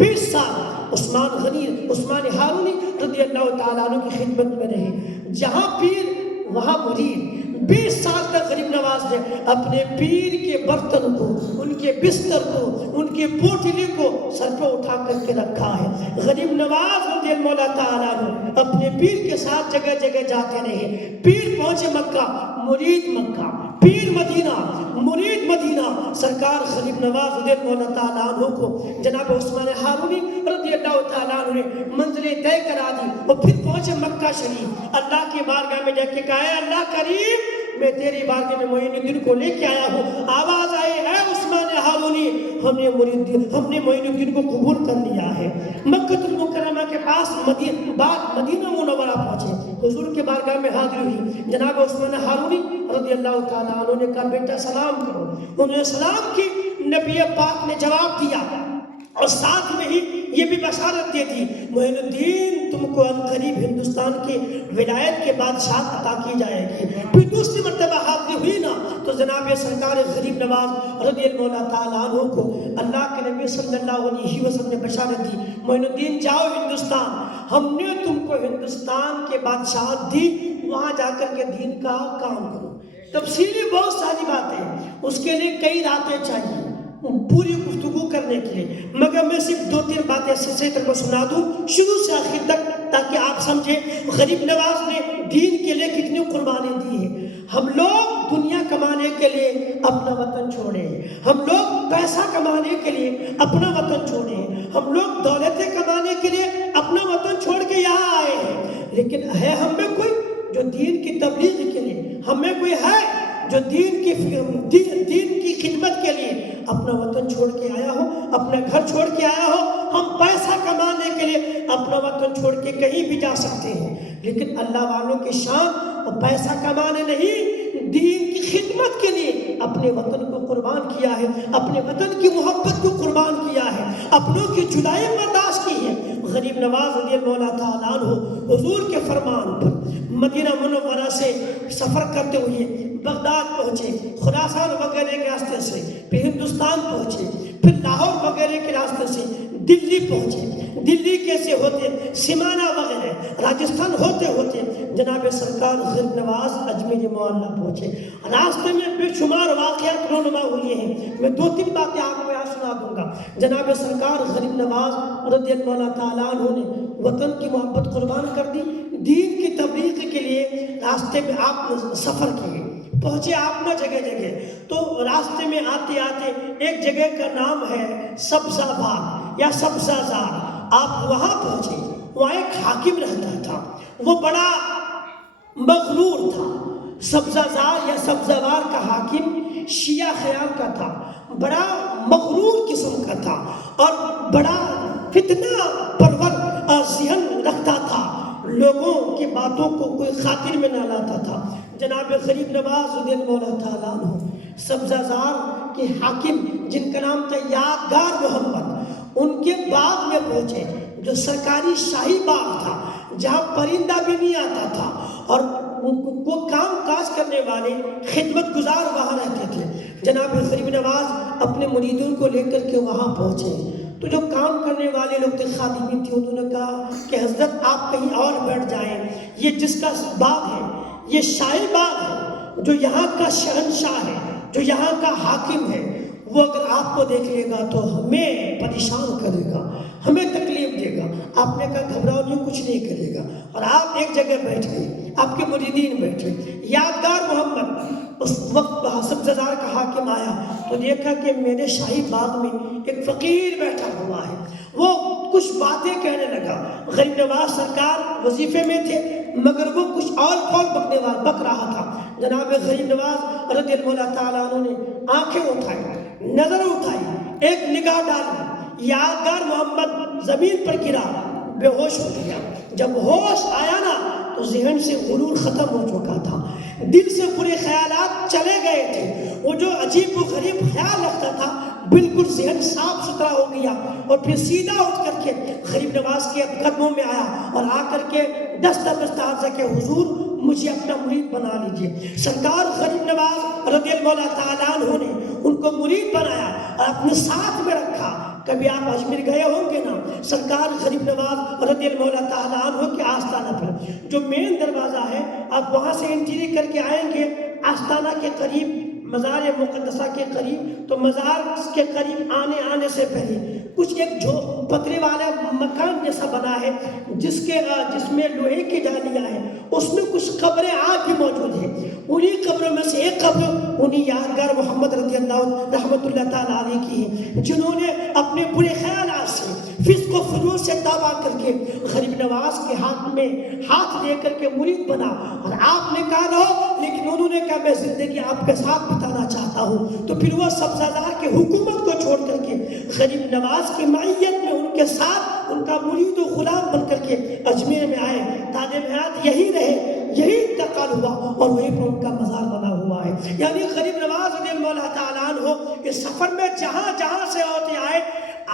20 سال عثمان ہارونی رضی اللہ تعالیٰ عنہ کی خدمت میں رہے، جہاں پیر وہاں مرید۔ 20 سال تک غریب نواز نے اپنے پیر کے برتن کو، ان کے بستر کو، ان کے پوٹلی کو سر پہ اٹھا کر کے رکھا ہے۔ غریب نواز رضی اللہ تعالیٰ عنہ اپنے پیر کے ساتھ جگہ جگہ جاتے رہے، پیر پہنچے مکہ، مرید مکہ، پیر مدینہ، مرید مدینہ۔ سرکار غریب نواز رضی اللہ تعالیٰ عنہ کو جناب عثمان ہارونی رضی اللہ تعالیٰ عنہ نے منزلیں طے کرا دی، اور پھر پہنچے مکہ شریف، اللہ کی بارگاہ میں جا کے کہا ہے اللہ کریم میں تیری بارگاہ میں معین الدین کو لے کے آیا ہوں۔ آواز آئے اے عثمان ہارونی، ہم نے معین الدین کو قبول کر لیا ہے۔ مکہ المکرمہ کے پاس مدینہ منورہ پہنچے، حضور کے بارگاہ میں حاضر ہوئی۔ جناب عثمان ہارونی رضی اللہ تعالیٰ عنہ نے کہا بیٹا سلام کرو، انہوں نے سلام کی، نبی پاک نے جواب دیا، اور ساتھ میں ہی یہ بھی بشارت دے دی معین الدین تم کو عنقریب ہندوستان کی ولایت کے بادشاہ عطا کی جائے گی۔ پھر دوسری مرتبہ حاضر ہوئی نا تو جناب سرکار غریب نواز رضی اللہ تعالیٰ عنہ کو اللہ کے نبی صلی اللہ علیہ وسلم نے بشارت دی معین الدین جاؤ ہندوستان، ہم نے تم کو ہندوستان کے بادشاہت دی، وہاں جا کر کے دین کا کام کرو۔ تفصیلی بہت ساری باتیں، اس کے لیے کئی راتیں چاہیے پوری گفتگو کرنے کے لیے، مگر میں صرف 2-3 باتیں سلسلے کو سنا دوں شروع سے آخر تک، تاکہ آپ سمجھیں غریب نواز نے دین کے لیے کتنی قربانی دی ہے۔ ہم لوگ دنیا کمانے کے لیے اپنا وطن چھوڑے، ہم لوگ پیسہ کمانے کے لیے اپنا وطن چھوڑے، ہم لوگ دولتیں کمانے کے لیے اپنا وطن چھوڑ کے یہاں آئے ہیں، لیکن ہے ہم میں کوئی جو دین کی تبلیغ کے لیے، ہم میں کوئی ہے جو دین کی خدمت کے لیے اپنا وطن چھوڑ کے آیا ہو، اپنا گھر چھوڑ کے آیا ہو؟ ہم پیسہ کمانے کے لیے اپنا وطن چھوڑ کے کہیں بھی جا سکتے ہیں، لیکن اللہ والوں کی شان پیسہ کمانے نہیں، دین کی خدمت کے لیے اپنے وطن کو قربان کیا ہے، اپنے وطن کی محبت کو قربان کیا ہے، اپنوں کی جدائی برداشت کی ہے۔ غریب نواز رضی اللہ تعالیٰ عنہ حضور کے فرمان پر مدینہ منورہ سے سفر کرتے ہوئے بغداد پہنچے، خراسان وغیرہ کے راستے سے، پھر ہندوستان پہنچے، پھر لاہور وغیرہ کے راستے سے دلی پہنچے، دلی کیسے ہوتے سمانہ وغیرہ راجستھان ہوتے ہوتے جناب سرکار غریب نواز اجمیر معلیٰ پہنچے۔ راستے میں بے شمار واقعات رونما ہوئے ہیں، میں 2-3 باتیں آپ کو یہاں سنا دوں گا۔ جناب سرکار غریب نواز رضی اللہ تعالیٰ عنہ نے وطن کی محبت قربان کر دی، دین کی تبلیغ کے لیے راستے میں آپ سفر کیے، پہنچے آپ نہ جگہ جگہ، تو راستے میں آتے آتے ایک جگہ کا نام ہے سبزہ باغ یا سبزہ زار، آپ وہاں پہنچے، وہاں ایک حاکم رہتا تھا، وہ بڑا مغرور تھا۔ سبزہ زار یا سبزہ وار کا حاکم شیعہ خیال کا تھا، بڑا مغرور قسم کا تھا، اور بڑا فتنہ پرور ذہن رکھتا تھا، لوگوں کی باتوں کو کوئی خاطر میں نہ لاتا تھا۔ جناب غریب نواز رضی اللہ تعالیٰ عنہ سبزہ زار کے حاکم جن کا نام تھا یادگار محمد، ان کے باغ میں پہنچے، جو سرکاری شاہی باغ تھا، جہاں پرندہ بھی نہیں آتا تھا، اور وہ کام کاج کرنے والے خدمت گزار وہاں رہتے تھے۔ جناب غریب نواز اپنے مریدوں کو لے کر کے وہاں پہنچے، تو جو کام کرنے والے لوگ تھے، خادمین تھے، انہوں نے کہا کہ حضرت آپ کہیں اور بیٹھ جائیں، یہ جس کا باغ ہے یہ شاہی باغ ہے، جو یہاں کا شہنشاہ ہے، جو یہاں کا حاکم ہے، وہ اگر آپ کو دیکھ لے گا تو ہمیں پریشان کرے گا، ہمیں تکلیف دے گا۔ آپ نے کہا گھبراؤ نہیں، کچھ نہیں کرے گا۔ اور آپ ایک جگہ بیٹھ گئے، آپ کے مریدین بیٹھے، یادگار محمد اس وقت سبززار کا حاکم آیا تو دیکھا کہ میرے شاہی باغ میں ایک فقیر بیٹھا ہوا ہے۔ وہ کچھ باتیں کہنے لگا۔ غریب نواز سرکار وظیفے میں تھے مگر وہ کچھ اور بک رہا تھا۔ جناب غریب نواز رضی اللہ تعالیٰ عنہ نے آنکھیں اٹھائی، نظر اٹھائی، ایک نگاہ ڈالی، یادگار محمد زمین پر گرا، بے ہوش ہو گیا۔ جب ہوش آیا نا تو ذہن سے غرور ختم ہو چکا تھا، دل سے برے خیالات چلے گئے تھے۔ وہ جو عجیب و غریب خیال رکھتا تھا بالکل ذہن صاف ستھرا ہو گیا، اور پھر سیدھا اٹھ کر کے غریب نواز کے قدموں میں آیا اور آ کر کے دستہ عرض کہ حضور مجھے اپنا مرید بنا لیجئے۔ سرکار غریب نواز رضی اللہ تعالیٰ عنہ نے ان کو مرید بنایا اور اپنے ساتھ میں رکھا۔ کبھی آپ اجمیر گئے ہوں گے نا، سرکار غریب نواز رضی اللہ تعالیٰ عنہ کے آستانہ پر جو مین دروازہ ہے، آپ وہاں سے انٹری کر کے آئیں گے آستانہ کے قریب، مزار مقدسہ کے قریب، تو مزار کے قریب آنے سے پہلے کچھ ایک پتھرے والا مکان جیسا بنا ہے جس میں لوہے کی جالیاں ہیں، اس میں کچھ قبریں آج بھی موجود ہیں۔ انہی قبروں میں سے ایک قبر انہی یادگار محمد رضی اللہ رحمت اللہ تعالیٰ علیہ کی ہے، جنہوں نے اپنے برے خیالات سے، فسق و فجور سے توبہ کر کے غریب نواز کے ہاتھ میں ہاتھ دے کر کے مرید بنا۔ اور آپ نے کہا رہو، لیکن انہوں نے کہا میں زندگی آپ کے ساتھ بتانا چاہتا ہوں۔ تو پھر وہ سبززار کے حکومت کو چھوڑ کر کے غریب نواز کی معیت میں ان کے ساتھ ان کا مرید و غلام بن کر کے اجمیر میں آئے۔ تاج حیات یہی رہے، یہی انتقال ہوا اور وہیں پر ان کا مزار بنا ہوا ہے۔ یعنی غریب نواز رضی اللہ تعالیٰ عنہ اس سفر میں جہاں جہاں سے ہوتے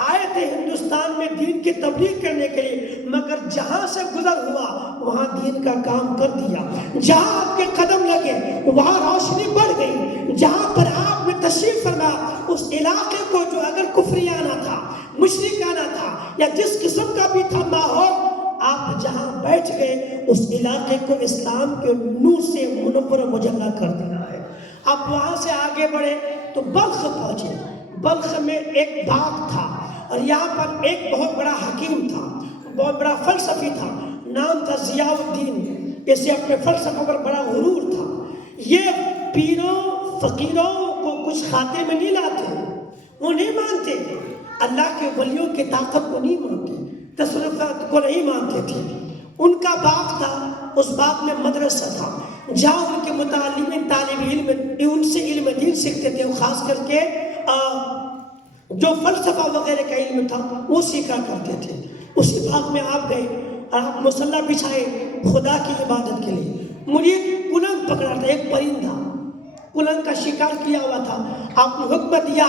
آئے تھے ہندوستان میں دین کی تبلیغ کرنے کے لیے، مگر جہاں سے گزر ہوا وہاں دین کا کام کر دیا۔ جہاں آپ کے قدم لگے وہاں روشنی بڑھ گئی۔ جہاں پر آپ نے تشریف فرمایا اس علاقے کو جو اگر کفریانہ تھا، مشرکانہ تھا، یا جس قسم کا بھی تھا ماحول، آپ جہاں بیٹھ گئے اس علاقے کو اسلام کے نور سے منور و مجلہ کر دیا ہے۔ آپ وہاں سے آگے بڑھے تو بلخ پہنچے۔ بلخ میں ایک باغ تھا اور یہاں پر ایک بہت بڑا حکیم تھا، بہت بڑا فلسفی تھا، نام تھا ضیاء الدین۔ اسے اپنے فلسفہ پر بڑا غرور تھا۔ یہ پیروں فقیروں کو کچھ کھاتے میں نہیں لاتے، وہ نہیں مانتے، اللہ کے ولیوں کی طاقت کو نہیں مانتے، تصرفات کو نہیں مانتے تھے۔ ان کا باغ تھا، اس باغ میں مدرسہ تھا جہاں ان کے متعلمین طالب علم ان سے علم دین سیکھتے تھے، خاص کر کے جو فلسفہ وغیرہ کا علم تھا وہ سیکھا کرتے تھے۔ اسی باغ میں آپ گئے اور آپ مصلی بچھائے خدا کی عبادت کے لیے۔ مرید کلنگ پکڑا تھا، ایک پرندہ کلنگ کا شکار کیا ہوا تھا۔ آپ نے حکم دیا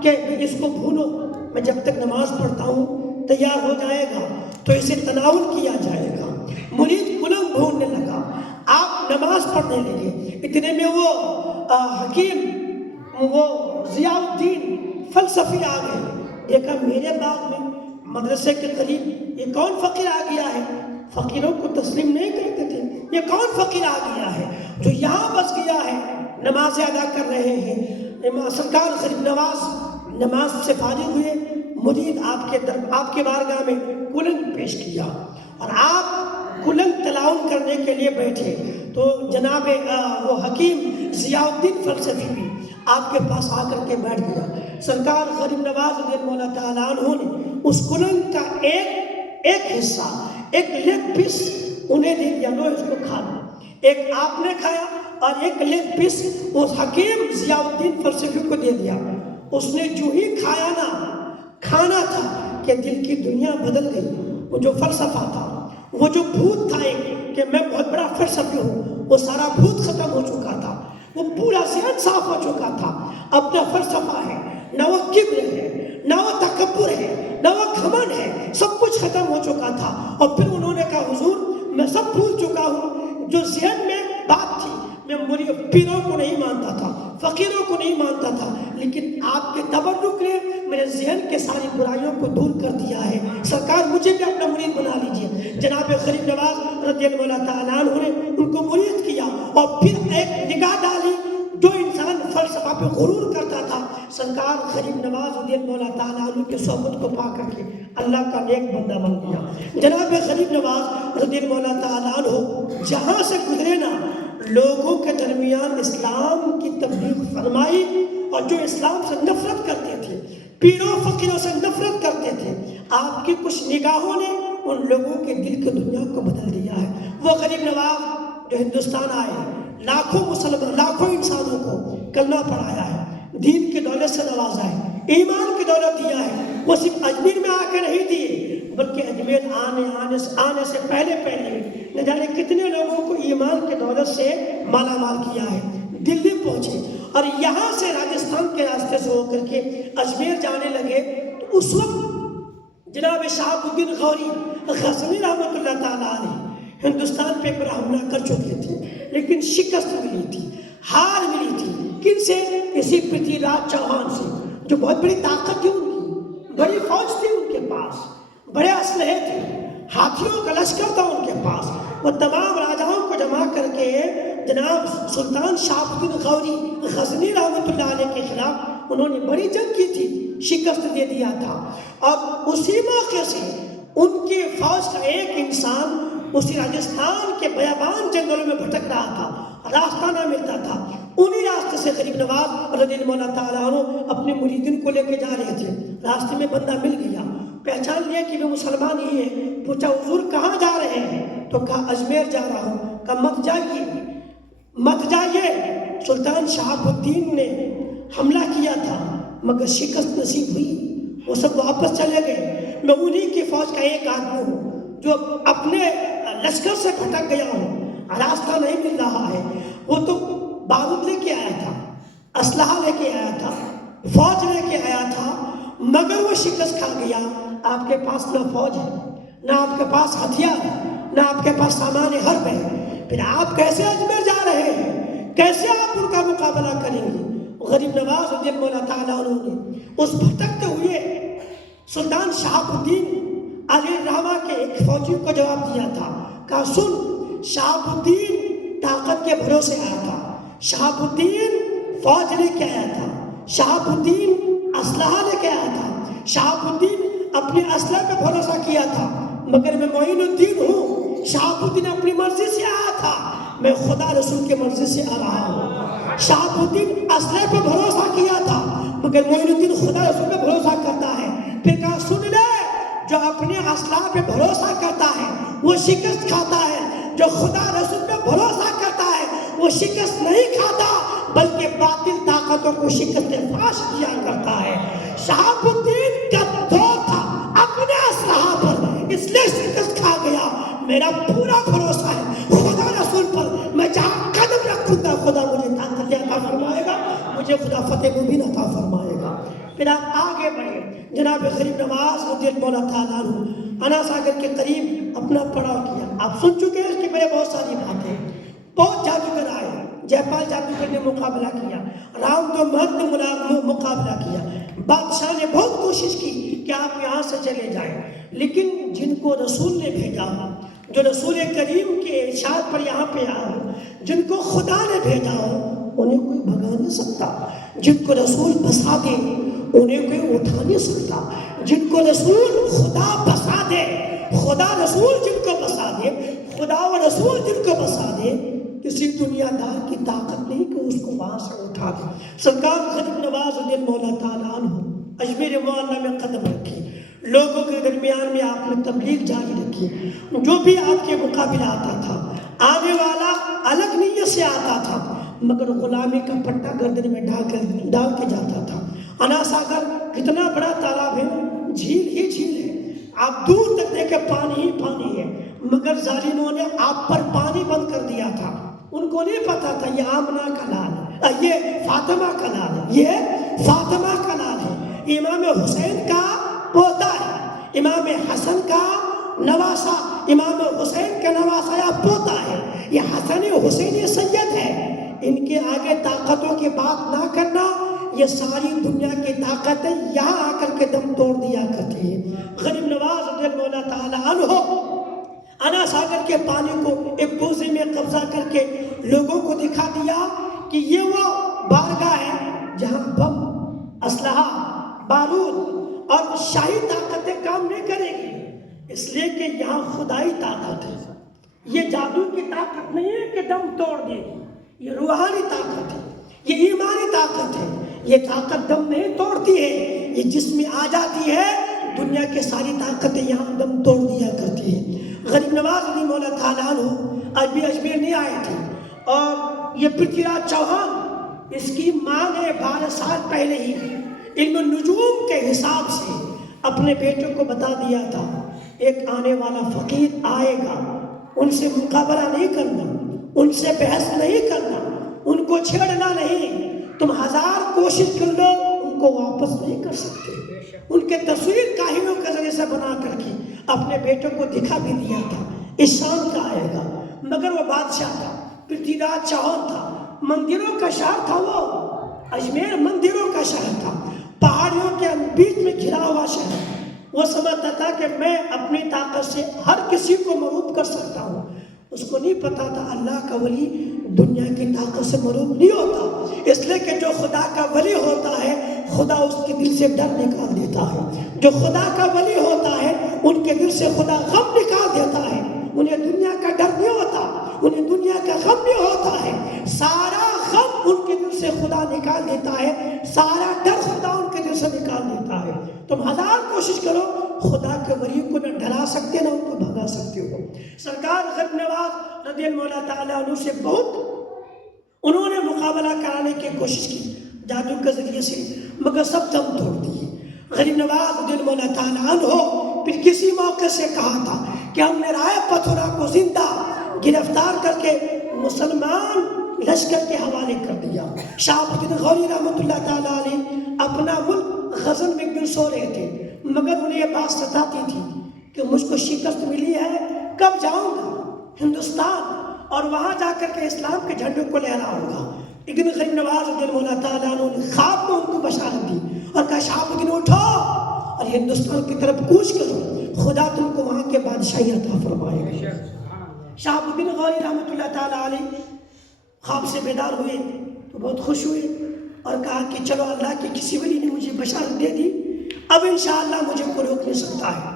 کہ اس کو بھونو، میں جب تک نماز پڑھتا ہوں تیار ہو جائے گا تو اسے تناول کیا جائے گا۔ مرید کلنگ بھوننے لگا، آپ نماز پڑھنے لگے۔ اتنے میں وہ حکیم، وہ ضیاء الدین فلسفی آ گئے۔ دیکھا میرے باغ میں مدرسے کے قریب یہ کون فقیر آ گیا ہے؟ فقیروں کو تسلیم نہیں کرتے تھے، یہ کون فقیر آ گیا ہے جو یہاں بس گیا ہے؟ نماز ادا کر رہے ہیں۔ سرکار غریب نواز نماز سے فارغ ہوئے، مرید آپ کے بارگاہ میں کلنگ پیش کیا اور آپ کلنگ تلاوت کرنے کے لیے بیٹھے تو جناب وہ حکیم ضیاء الدین فلسفی بھی آپ کے پاس آ کر کے بیٹھ گیا۔ سرکار غریب نواز رضی اللہ تعالیٰ عنہ نے اس کلنگ کا ایک حصہ، ایک لیگ پیس انہیں دے دیا، لو اس کو کھا لو۔ ایک آپ نے کھایا اور ایک لیگ پیس اس حکیم ضیاء الدین فلسفی کو دے دیا۔ اس نے جو ہی کھایا نا، کھانا تھا کہ دل کی دنیا بدل گئی۔ وہ جو فلسفہ تھا، وہ جو بھوت تھا کہ میں بہت بڑا فلسفی ہوں، وہ سارا بھوت ختم ہو چکا تھا۔ وہ پورا ذہن صاف ہو چکا تھا۔ اپنا فلسفہ ہے، نہ وہ کبر ہے، نہ وہ تکبر ہے، نہ وہ گھمنڈ ہے، سب کچھ ختم ہو چکا تھا۔ اور پھر انہوں نے کہا حضور میں سب بھول چکا ہوں، جو ذہن میں بات تھی میں پیروں کو نہیں مانتا تھا، فقیروں کو نہیں مانتا تھا، لیکن آپ کے تبرک نے میرے ذہن کے ساری برائیوں کو دور کر دیا ہے۔ سرکار مجھے بھی اپنا مرید بنا لیجئے۔ جناب غریب نواز رضی اللہ تعالیٰ عنہ نے ان کو مرید کیا اور پھر ایک نگاہ ڈالی۔ جو انسان فلسفہ پہ غرور کرتا تھا، سرکار غریب نواز رضی اللہ تعالیٰ عنہ کی صحبت کو پا کر کے اللہ کا نیک بندہ بن گیا۔ جناب غریب نواز رضی اللہ تعالیٰ عنہ جہاں سے گزرے نا، لوگوں کے درمیان اسلام کی تبلیغ فرمائی، اور جو اسلام سے نفرت کرتے تھے، پیروں فقیروں سے نفرت کرتے تھے، آپ کی کچھ نگاہوں نے ان لوگوں کے دل کی دنیا کو بدل دیا ہے۔ وہ غریب نواز جو ہندوستان آئے، لاکھوں مسلمان، لاکھوں انسانوں کو کلمہ پڑھایا ہے، دین کی دولت سے نوازا ہے، ایمان کی دولت دیا ہے۔ وہ صرف اجمیر میں آ کے نہیں دیے، بلکہ اجمیر آنے سے پہلے نہ جانے کتنے لوگوں کو ایمان کی دولت سے مالا مال کیا ہے۔ دلی پہنچے اور یہاں سے راجستھان کے راستے سے ہو کر کے اجمیر جانے لگے، تو اس وقت جناب شہاب الدین غوری غزنوی رحمۃ اللہ تعالیٰ علیہ ہندوستان پہ ایک بار حملہ کر چکے تھے، لیکن شکست ملی تھی، ہار ملی تھی۔ کن سے؟ اسی پرتھوی راج چوہان سے، جو بہت بڑی طاقت تھی، ان کی بڑی فوج تھی ان کے پاس، بڑے اسلحے تھے، ہاتھیوں کا لشکر تھا ان کے پاس۔ وہ تمام راجاؤں کو جمع کر کے جناب سلطان شہاب الدین غوری غزنوی رحمۃ اللہ علیہ کے خلاف انہوں نے بڑی جنگ کی تھی، شکست دے دیا تھا۔ اور اسی موقع سے ان کی فوج کا ایک انسان اسی راجستھان کے بیابان جنگلوں میں بھٹک رہا تھا، راستہ نہ ملتا تھا، انہی راستے سے غریب نواز رضی اللہ تعالیٰ عنہ اپنے مریدین کو لے کے جا رہے تھے۔ راستے میں بندہ مل گیا، پہچان لیا کہ وہ مسلمان ہی ہے۔ پوچھا حضور کہاں جا رہے ہیں؟ تو کہا اجمیر جا رہا ہوں۔ کہا مت جائیے، سلطان شہاب الدین نے حملہ کیا تھا مگر شکست نصیب ہوئی، وہ سب واپس چلے گئے۔ میں انہی کی فوج کا ایک آدمی ہوں جو اپنے لشکر سے بھٹک گیا ہوں، راستہ نہیں مل رہا ہے۔ وہ تو بارود لے کے آیا تھا، اسلحہ لے کے آیا تھا، فوج لے کے آیا تھا، مگر وہ شکست کھا گیا۔ آپ کے پاس نہ فوج ہے، نہ آپ کے پاس ہتھیار ہے، نہ آپ کے پاس سامان حرب ہے، پھر آپ کیسے اجمیر جا رہے ہیں؟ کیسے آپ ان کا مقابلہ کریں گے؟ غریب نواز رضی اللہ تعالیٰ عنہ نے اس بھٹکتے ہوئے سلطان شہاب الدین علی رحمہ کے ایک فوجی کو جواب دیا تھا، کہا سن، شہاب الدین طاقت کے بھروسے آیا تھا، شہاب الدین فوج لے کے آیا تھا، شہاب الدین اسلحہ لے کے آیا تھا، شہاب الدین اپنے اسلحے پہ بھروسہ کیا تھا، مگر میں معین الدین ہوں۔ شہاب الدین اپنی مرضی سے آیا تھا، میں خدا رسول کی مرضی سے آ رہا ہوں۔ شہاب الدین اسلحے پہ بھروسہ کیا تھا، مگر معین الدین خدا رسول پہ بھروسہ کرتا ہے۔ پھر کہا سن لے، جو اپنے اسلحے پہ بھروسہ کرتا ہے وہ شکست کھاتا ہے، جو خدا رسول پہ بھروسہ کرتا ہے وہ شکست نہیں کھاتا، بلکہ باطل طاقتوں کو شکست فاش کیا کرتا ہے۔ شہاب الدین کا دور تھا اپنے اسلحہ پر، اس لیے شکست کھا گیا۔ میرا پورا بھروسہ ہے خدا رسول پر، میں جہاں قدم رکھوں گا خدا مجھے طاقت عطا فرمائے گا، مجھے خدا فتح مبین عطا فرمائے گا۔ پھر آپ آگے بڑھے، جناب غریب نواز رضی اللہ تعالیٰ عنہ انا ساگر کے قریب اپنا پڑاؤ کیا۔ آپ سن چکے ہیں اس کی میرے بہت ساری باتیں، بہت جادوگر آئے، جے پال جادوگر نے مقابلہ کیا، رام دو مہت نے مقابلہ کیا، بادشاہ نے بہت کوشش کی کہ آپ یہاں سے چلے جائیں، لیکن جن کو رسول نے بھیجا ہو، جو رسول کریم کے ارشاد پر یہاں پہ آیا ہو، جن کو خدا نے بھیجا ہو، انہیں کوئی بھگا نہیں سکتا۔ جن کو رسول بسا دے انہیں کوئی اٹھا نہیں سکتا۔ جن کو رسول خدا بسا دے، خدا رسول جن کو بسا دے، خدا و رسول جن کو بسا دے، کسی دنیا دار کی طاقت نہیں کہ اس کو وہاں سے اٹھا دے۔ سرکار غریب نواز رضی اللہ تعالیٰ عنہ اجمیر معلیٰ میں قدم رکھی، لوگوں کے درمیان میں آپ نے تبلیغ جاری رکھی۔ جو بھی آپ کے مقابلہ آتا تھا، آنے والا الگ نیت سے آتا تھا، مگر غلامی کا پٹا گردن میں ڈال کے جاتا تھا۔ انا ساگر کتنا بڑا تالاب ہے، جھیل ہی جھیل ہے، آپ دور تک دیکھیں پانی ہی پانی ہے، مگر ظالموں نے آپ پر پانی بند کر دیا تھا۔ ان کو نہیں پتا تھا یہ آمنہ کا لال ہے، یہ فاطمہ کا لال ہے، یہ فاطمہ کا لال ہے، امام حسین کا پوتا ہے، امام حسن کا نواسا، امام حسین کا نواسا یا پوتا ہے، یہ حسن حسین سید ہے۔ ان کے آگے طاقتوں کی بات نہ کرنا، یہ ساری دنیا کی طاقتیں یہاں آ کر کے دم توڑ دیا کرتی ہیں۔ غریب نواز رضی اللہ تعالیٰ عنہ انا ساگر کے پانی کو ایک کوزے میں قبضہ کر کے لوگوں کو دکھا دیا کہ یہ وہ بارگاہ ہے جہاں بم، اسلحہ، بارود اور شاہی طاقتیں کام نہیں کرے گی، اس لیے کہ یہاں خدائی طاقت ہے۔ یہ جادو کی طاقت نہیں ہے کہ دم توڑ دے گی، یہ روحانی طاقت ہے، یہ ایمانی طاقت ہے۔ یہ طاقت دم نہیں توڑتی ہے، یہ جسم میں آ جاتی ہے، دنیا کے ساری طاقتیں یہاں دم توڑ دیا کرتی ہیں۔ غریب نواز علی مولا تعالیٰ عنہ آج بھی اجمیر نہیں آئے تھے، اور یہ پرتھوی راج چوہان، اس کی ماں نے 12 سال پہلے ہی علم النجوم کے حساب سے اپنے بیٹوں کو بتا دیا تھا، ایک آنے والا فقیر آئے گا، ان سے مقابلہ نہیں کرنا، ان سے بحث نہیں کرنا، ان کو چھیڑنا نہیں، تم 1000 کوشش کر لو ان کو واپس نہیں کر سکتے۔ ان کے تصویر کاہنوں کے ذریعے سے بنا کر کے اپنے بیٹوں کو دکھا بھی دیا تھا، اس شام کا آئے گا، مگر وہ بادشاہ تھا، پرتھوی راج چوہان تھا، مندروں کا شہر تھا، وہ اجمیر مندروں کا شہر تھا، پہاڑیوں کے بیچ میں گھرا ہوا شہر۔ وہ سمجھتا تھا کہ میں اپنی طاقت سے ہر کسی کو مغلوب کر سکتا ہوں، اس کو نہیں پتا تھا اللہ کا ولی دنیا کی طاقت سے مغلوب نہیں ہوتا، اس لیے کہ جو خدا کا ولی ہوتا ہے خدا اس کے دل سے ڈر نکال دیتا ہے، جو خدا کا ولی ہوتا ہے ان کے دل سے خدا غم نکال دیتا ہے، انہیں دنیا کا ڈر نہیں ہوتا، انہیں دنیا کا غم نہیں ہوتا ہے، سارا غم ان کے دل سے خدا نکال دیتا ہے، سارا ڈر خدا ان کے دل سے نکال دیتا ہے۔ تم 1000 کوشش کرو، خدا کے ولی کو نہ ڈرا سکتے نہ ان کو بھگا سکتے ہو۔ سرکار غریب نواز رضی اللہ تعالیٰ عنہ سے بہت انہوں نے مقابلہ کرانے کی کوشش کی جادو کے ذریعے سے، مگر سب دم توڑ دیے۔ غریب نواز رضی اللہ تعالیٰ عنہ پھر کسی موقع سے کہا تھا کہ ہم نے رائے پتھورا کو زندہ گرفتار کر کے مسلمان لشکر کے حوالے کر دیا۔ شہاب الدین غوری رحمۃ اللہ تعالیٰ علیہ اپنا ملک غزن میں گر سو رہے تھے، مگر انہیں یہ بات ستاتی تھی کہ مجھ کو شکست ملی ہے، کب جاؤں گا ہندوستان اور وہاں جا کر کے اسلام کے جھنڈے کو لہراؤں گا۔ ایک دن غریب نواز رضی اللہ تعالیٰ عنہ نے خواب میں ان کو بشارت دی اور کہا شہاب الدین اٹھو اور ہندوستان کی طرف کوچ کرو، خدا تم کو وہاں کے بادشاہی عطا فرمائے گا۔ شہاب الدین غوری رحمۃ اللہ تعالیٰ علیہ خواب سے بیدار ہوئے تو بہت خوش ہوئے اور کہا کہ چلو اللہ کے کسی ولی نے مجھے بشارت دے دی، اب انشاءاللہ مجھے کوئی روک نہیں سکتا ہے۔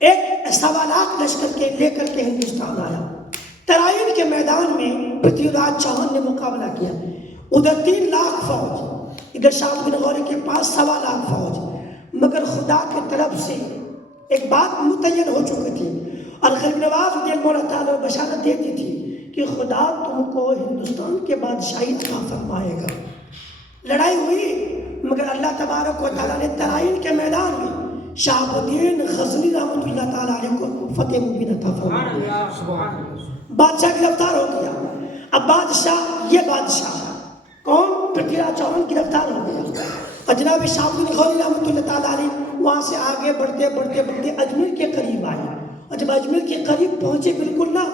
ایک 1.25 لاکھ لشکر کے لے کر کے ہندوستان آیا۔ ترائین کے میدان میں پرتھوی راج چوہان نے مقابلہ کیا، ادھر 3 لاکھ فوج، ادھر شہاب الدین غوری کے پاس 1.25 لاکھ فوج، مگر خدا کی طرف سے ایک بات متعین ہو چکی تھی اور غریب نواز رضی اللہ تعالیٰ بشارت دیتی تھی کہ خدا تم کو ہندوستان کے بادشاہی عطا فرمائے گا۔ لڑائی ہوئی مگر اللہ تبارک و تعالیٰ نے ترائین کے میدان میں شہاب الدین غزنی رحمۃ اللہ تعالیٰ علیہ کو فتح مبین عطا فرمایا۔ بادشاہ گرفتار ہو گیا۔ اب بادشاہ، یہ بادشاہ کون؟ پرتھوی راج چوہان گرفتار ہو گیا اور جناب شہاب الدین غوری رحمۃ اللہ تعالیٰ علیہ وہاں سے آگے بڑھتے بڑھتے بڑھتے اجمیر کے قریب آئے، اور جب اجمیر کے قریب پہنچے، بالکل نا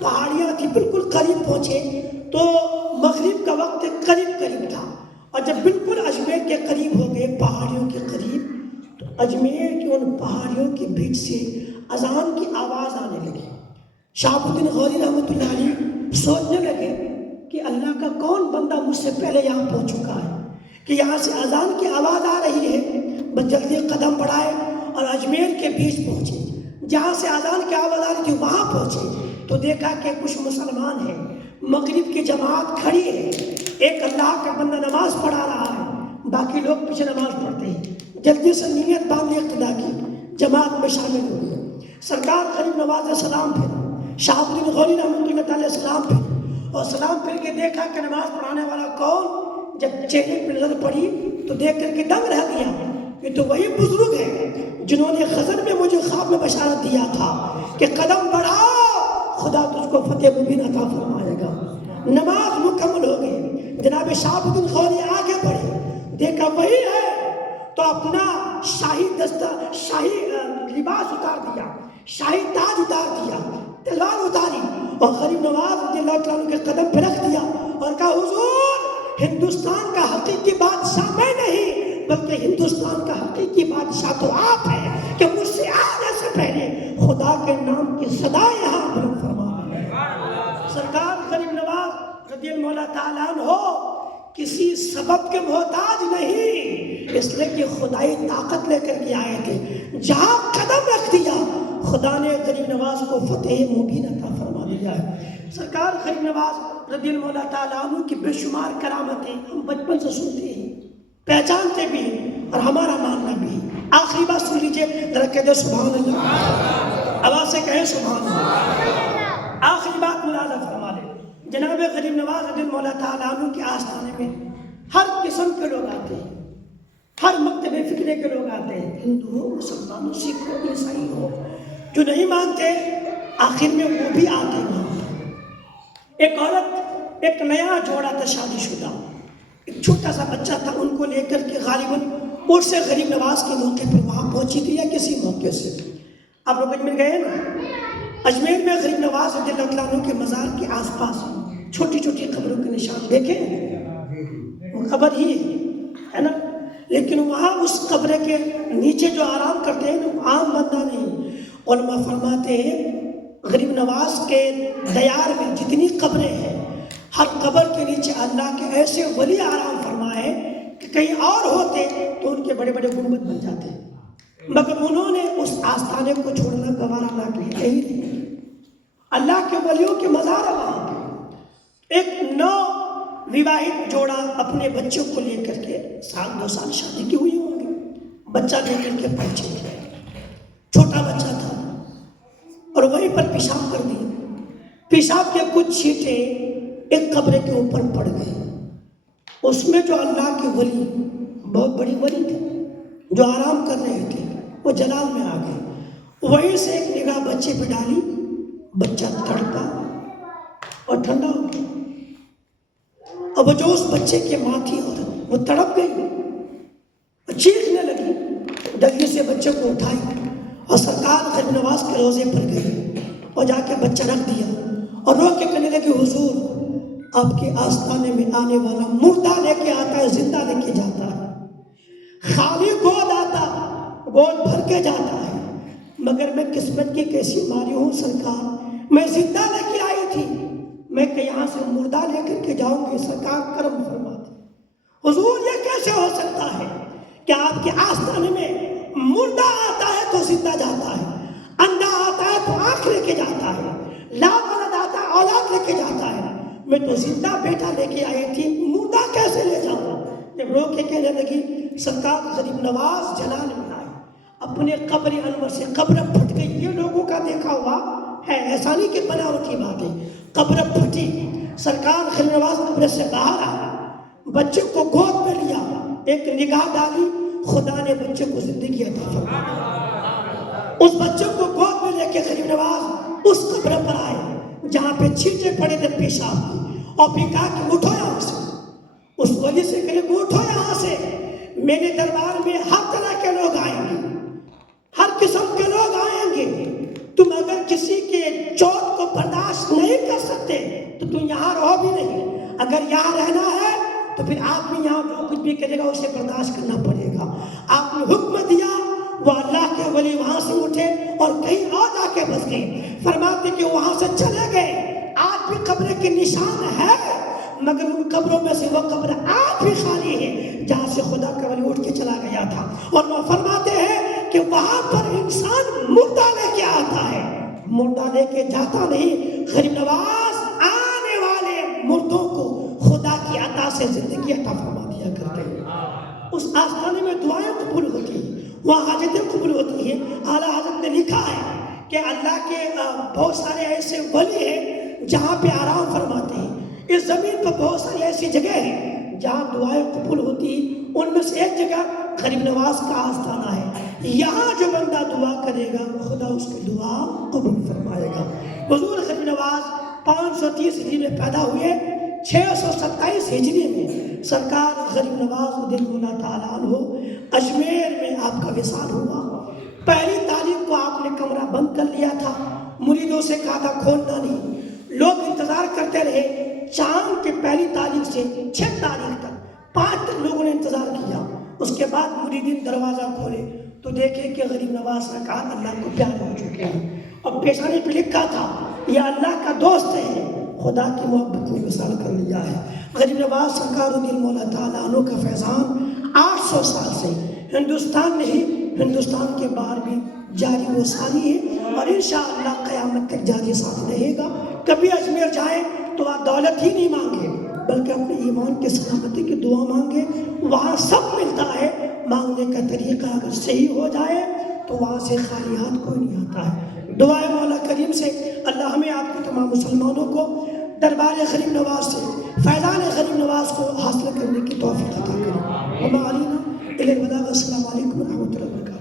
پہاڑیاں تھی، بالکل قریب پہنچے تو مغرب کا وقت قریب قریب تھا، اور جب بالکل اجمیر کے قریب ہو گئے، پہاڑیوں کے قریب، تو اجمیر کی ان پہاڑیوں کے بیچ سے اذان کی آواز آنے لگی۔ شہاب الدین غوری رحمۃ اللہ علیہ سوچنے لگے کہ اللہ کا کون بندہ مجھ سے پہلے یہاں پہنچ چکا ہے کہ یہاں سے اذان کی آواز آ رہی ہے، بس جلدی قدم بڑھائے اور اجمیر کے بیچ پہنچے۔ جہاں سے اذان کی آواز آ رہی تھی وہاں پہنچے تو دیکھا کہ کچھ مسلمان ہیں، مغرب کی جماعت کھڑی ہے، ایک اللہ کا بندہ نماز پڑھا رہا ہے، باقی لوگ پیچھے نماز پڑھتے ہیں۔ جلدی سے نیت باندھ لی، اقتدا کی، جماعت میں شامل ہو گئے۔ سرکار غریب نواز نے سلام پھیرا، شہاب الدین غوری رحمۃ اللہ تعالیٰ سلام پھیر، اور سلام پھیر کے دیکھا کہ نماز پڑھانے والا کون؟ جب چہرے پہ نظر پڑی تو دیکھ کر کے دنگ رہ گیا، یہ تو وہی بزرگ ہے جنہوں نے غزل میں مجھے خواب میں بشارت دیا تھا کہ قدم بڑھاؤ خدا تجھ کو فتح مبین عطا فرمائے گا۔ نماز مکمل ہو گئی، جناب شہاب الدین غوری آگے بڑھے، دیکھا وہی ہے تو اپنا شاہی شاہی لباس اتار دیا، شاہی تاج اتار دیا، تلوار اتاری اور غریب نواز رضی اللہ عنہ کے قدم پہ رکھ دیا اور کہا حضور ہندوستان کا حقیقی بادشاہ میں نہیں بلکہ ہندوستان کا حقیقی بادشاہ تو آپ ہیں کہ مجھ سے آنے سے پہلے خدا کے نام کی صدا یہاں بلند فرما۔ سرکار غریب نواز رضی اللہ تعالیٰ عنہ کسی سبب کے محتاج نہیں، اس لیے کہ خدائی طاقت لے کر کے آئے تھے۔ جہاں قدم رکھ دیا خدا نے غریب نواز کو فتح مبین عطا فرما دیا ہے۔ سرکار غریب نواز رضی اللہ تعالیٰ عنہ کی بے شمار کرامتیں ہم بچپن سے سنتے ہیں، پہچانتے بھی ہیں اور ہمارا ماننا بھی ہے۔ آخری بات سن لیجئے، ذرا کہہ دو سبحان اللہ، آواز سے کہیں سبحان اللہ۔ آخری بات ملاحظہ فرما لیں، جناب غریب نواز رضی اللہ تعالیٰ عنہ کے آستانے میں ہر قسم کے لوگ آتے ہیں، ہر مکتب فکرے کے لوگ آتے ہیں، ہندو ہو، مسلمان ہو، سکھ ہو، عیسائی ہو، جو نہیں مانتے آخر میں وہ بھی آتے ہیں۔ ایک عورت، ایک نیا جوڑا تھا شادی شدہ، ایک چھوٹا سا بچہ تھا، ان کو لے کر کے غالباً اور سے غریب نواز کے موقع پر وہاں پہنچی تھی یا کسی موقع سے۔ آپ لوگ اجمیر گئے نا، اجمیر میں غریب نواز رضی اللہ عنہ کے مزار کے آس پاس چھوٹی چھوٹی قبروں کے نشان دیکھے، وہ قبر ہی ہے نا، لیکن وہاں اس قبر کے نیچے جو آرام کرتے ہیں نا، عام بندہ نہیں۔ علماء فرماتے ہیں غریب نواز کے دیار میں جتنی قبریں ہیں، ہر قبر کے نیچے اللہ کے ایسے ولی آرام فرمائے کہ کہیں اور ہوتے تو ان کے بڑے بڑے گنبد بن جاتے، مگر انہوں نے اس آستانے کو چھوڑنا گوارا نہ کیا، کہیں نہیں۔ اللہ کے ولیوں کے مزار ہے وہاں پہ۔ ایک نو وواہت جوڑا اپنے بچوں کو لے کر کے، 2 سال شادی کی ہوئی ہوں گی، بچہ لے کر کے پہنچے تھے، چھوٹا بچہ تھا، اور وہیں پر پیشاب کر دی۔ پیشاب کے کچھ چھینٹیں ایک قبر کے اوپر پڑ گئے، اس میں جو اللہ کے ولی، بہت بڑی ولی تھے جو آرام کر رہے تھے، وہ جلال میں آ گئے۔ وہیں سے ایک نگاہ بچے پہ ڈالی، بچہ تڑپا اور ٹھنڈا ہو گیا۔ اب وہ جو اس بچے کے ماں تھی اور وہ تڑپ گئی، چیخنے لگی، ڈگی سے بچے کو اٹھائی اور سرکار غریب نواز کے روزے پر گئی اور جا کے بچہ رکھ دیا اور رو کے کہنے لگی، حضور آپ کے آستانے میں آنے والا مردہ لے کے آتا ہے، زندہ لے کے جاتا ہے، خالی گود آتا گود بھر کے جاتا ہے، مگر میں قسمت کی کیسی ماری ہوں سرکار، میں زندہ لے کے آئی تھی، میں کہ یہاں سے مردہ لے کر کے جاؤں گی، سرکار کرم فرما دے۔ حضور یہ کیسے ہو سکتا ہے کہ آپ کے آستانے میں مردہ آتا ہے تو زندہ جاتا ہے، اندھا آتا ہے تو آنکھ لے کے جاتا ہے، لا ولد آتا ہے اولاد لے کے جاتا ہے، میں تو زندہ بیٹا لے کے آئی تھی، مردہ کیسے لے جاؤں؟ جب رو کے کہنے لگی، سرکار غریب نواز جلال میں آئے، اپنے قبر انور سے قبر پھٹ گئی۔ یہ لوگوں کا دیکھا ہوا ہے، ایسا نہیں کہ بنا کی بات ہے، قبر پھٹی، سرکار غریب نواز قبر سے باہر آیا، بچے کو گود میں لیا، ایک نگاہ ڈالی، خدا نے بچے کو زندگی عطا فرمائی۔ اس بچے کو گود میں لے کے غریب نواز اس قبر پر آئے جہاں پہ چھینٹے پڑے تھے پیشاب کی، اور پھر کہا کہ اٹھو یہاں سے، اس وجہ سے کہ اٹھو یہاں سے، میرے دربار میں ہر طرح کے لوگ آئیں گے، ہر قسم کے لوگ آئیں گے، تم اگر کسی کے چوٹ کو برداشت نہیں کر سکتے تو تم یہاں رہو بھی نہیں، اگر یہاں رہنا ہے تو پھر آپ بھی یہاں جو کچھ بھی کرے گا اسے برداشت کرنا پڑے گا۔ آپ نے حکم دیا، وہ اللہ کے ولی وہاں سے اٹھے اور کہیں اور جا کے بس گئے، فرماتے کہ وہاں سے چلے گئے، آج بھی قبر کے نشان ہے، مگر ان قبروں میں سے وہ قبر آج بھی خالی ہے جہاں سے خدا کا ولی اٹھ کے چلا گیا تھا۔ اور وہ فرماتے ہیں کہ وہاں پر انسان مردہ لے کے آتا ہے، مردہ لے کے جاتا نہیں۔ غریب نواز آنے والے مردوں کو خدا کی عطا سے زندگی عطا فرما دیا کرتے ہیں۔ اس آستانے میں دعائیں قبول ہوتی ہیں، وہاں حاجتیں قبول ہوتی ہیں۔ اعلیٰ حضرت نے لکھا ہے کہ اللہ کے بہت سارے ایسے ولی ہیں جہاں پہ آرام فرماتے ہیں، اس زمین پر بہت ساری ایسی جگہ ہیں جہاں دعائیں قبول ہوتی ہیں، ان میں سے ایک جگہ غریب نواز کا آستانہ ہے۔ یہاں جو بندہ دعا کرے گا خدا اس کی دعا قبول فرمائے گا۔ حضور غریب نواز 530 ہجری میں پیدا ہوئے، 627 ہجری میں سرکار غریب نواز رضی اللہ تعالیٰ عنہ اجمیر میں آپ کا وصال ہوا۔ پہلی تاریخ کو آپ نے کمرہ بند کر لیا تھا، مریدوں سے کہا تھا کھولنا نہیں، لوگ انتظار کرتے رہے، چاند کی پہلی تاریخ سے 6 تاریخ تک 5 تک لوگوں نے انتظار کیا۔ اس کے بعد مریدین دروازہ کھولے تو دیکھے کہ غریب نواز سرکار اللہ کو پیار ہو چکے ہیں، اور پیشانی پہ لکھا تھا یہ اللہ کا دوست ہے، خدا کی محبت میں وصال کر لیا ہے۔ غریب نواز سرکار الدین مولا تعالیٰ عنہ کا فیضان 800 سال سے ہندوستان نہیں ہندوستان کے باہر بھی جاری و ساری ہے، اور انشاءاللہ قیامت تک جاری ساتھ رہے گا۔ کبھی اجمیر جائیں تو وہاں دولت ہی نہیں مانگے، بلکہ اپنے ایمان کے سلامتی کی دعا مانگے، وہاں سب ملتا ہے۔ مانگنے کا طریقہ اگر صحیح ہو جائے تو وہاں سے خالی ہاتھ کوئی نہیں آتا ہے۔ دعائے مولا کریم سے اللہ ہمیں آپ کے تمام مسلمانوں کو دربار غریب نواز سے فیضان غریب نواز کو حاصل کرنے کی توفیق عطا کرے۔ وما علینا الا البلاغ۔ السلام علیکم ورحمۃ اللہ وبرکاتہ۔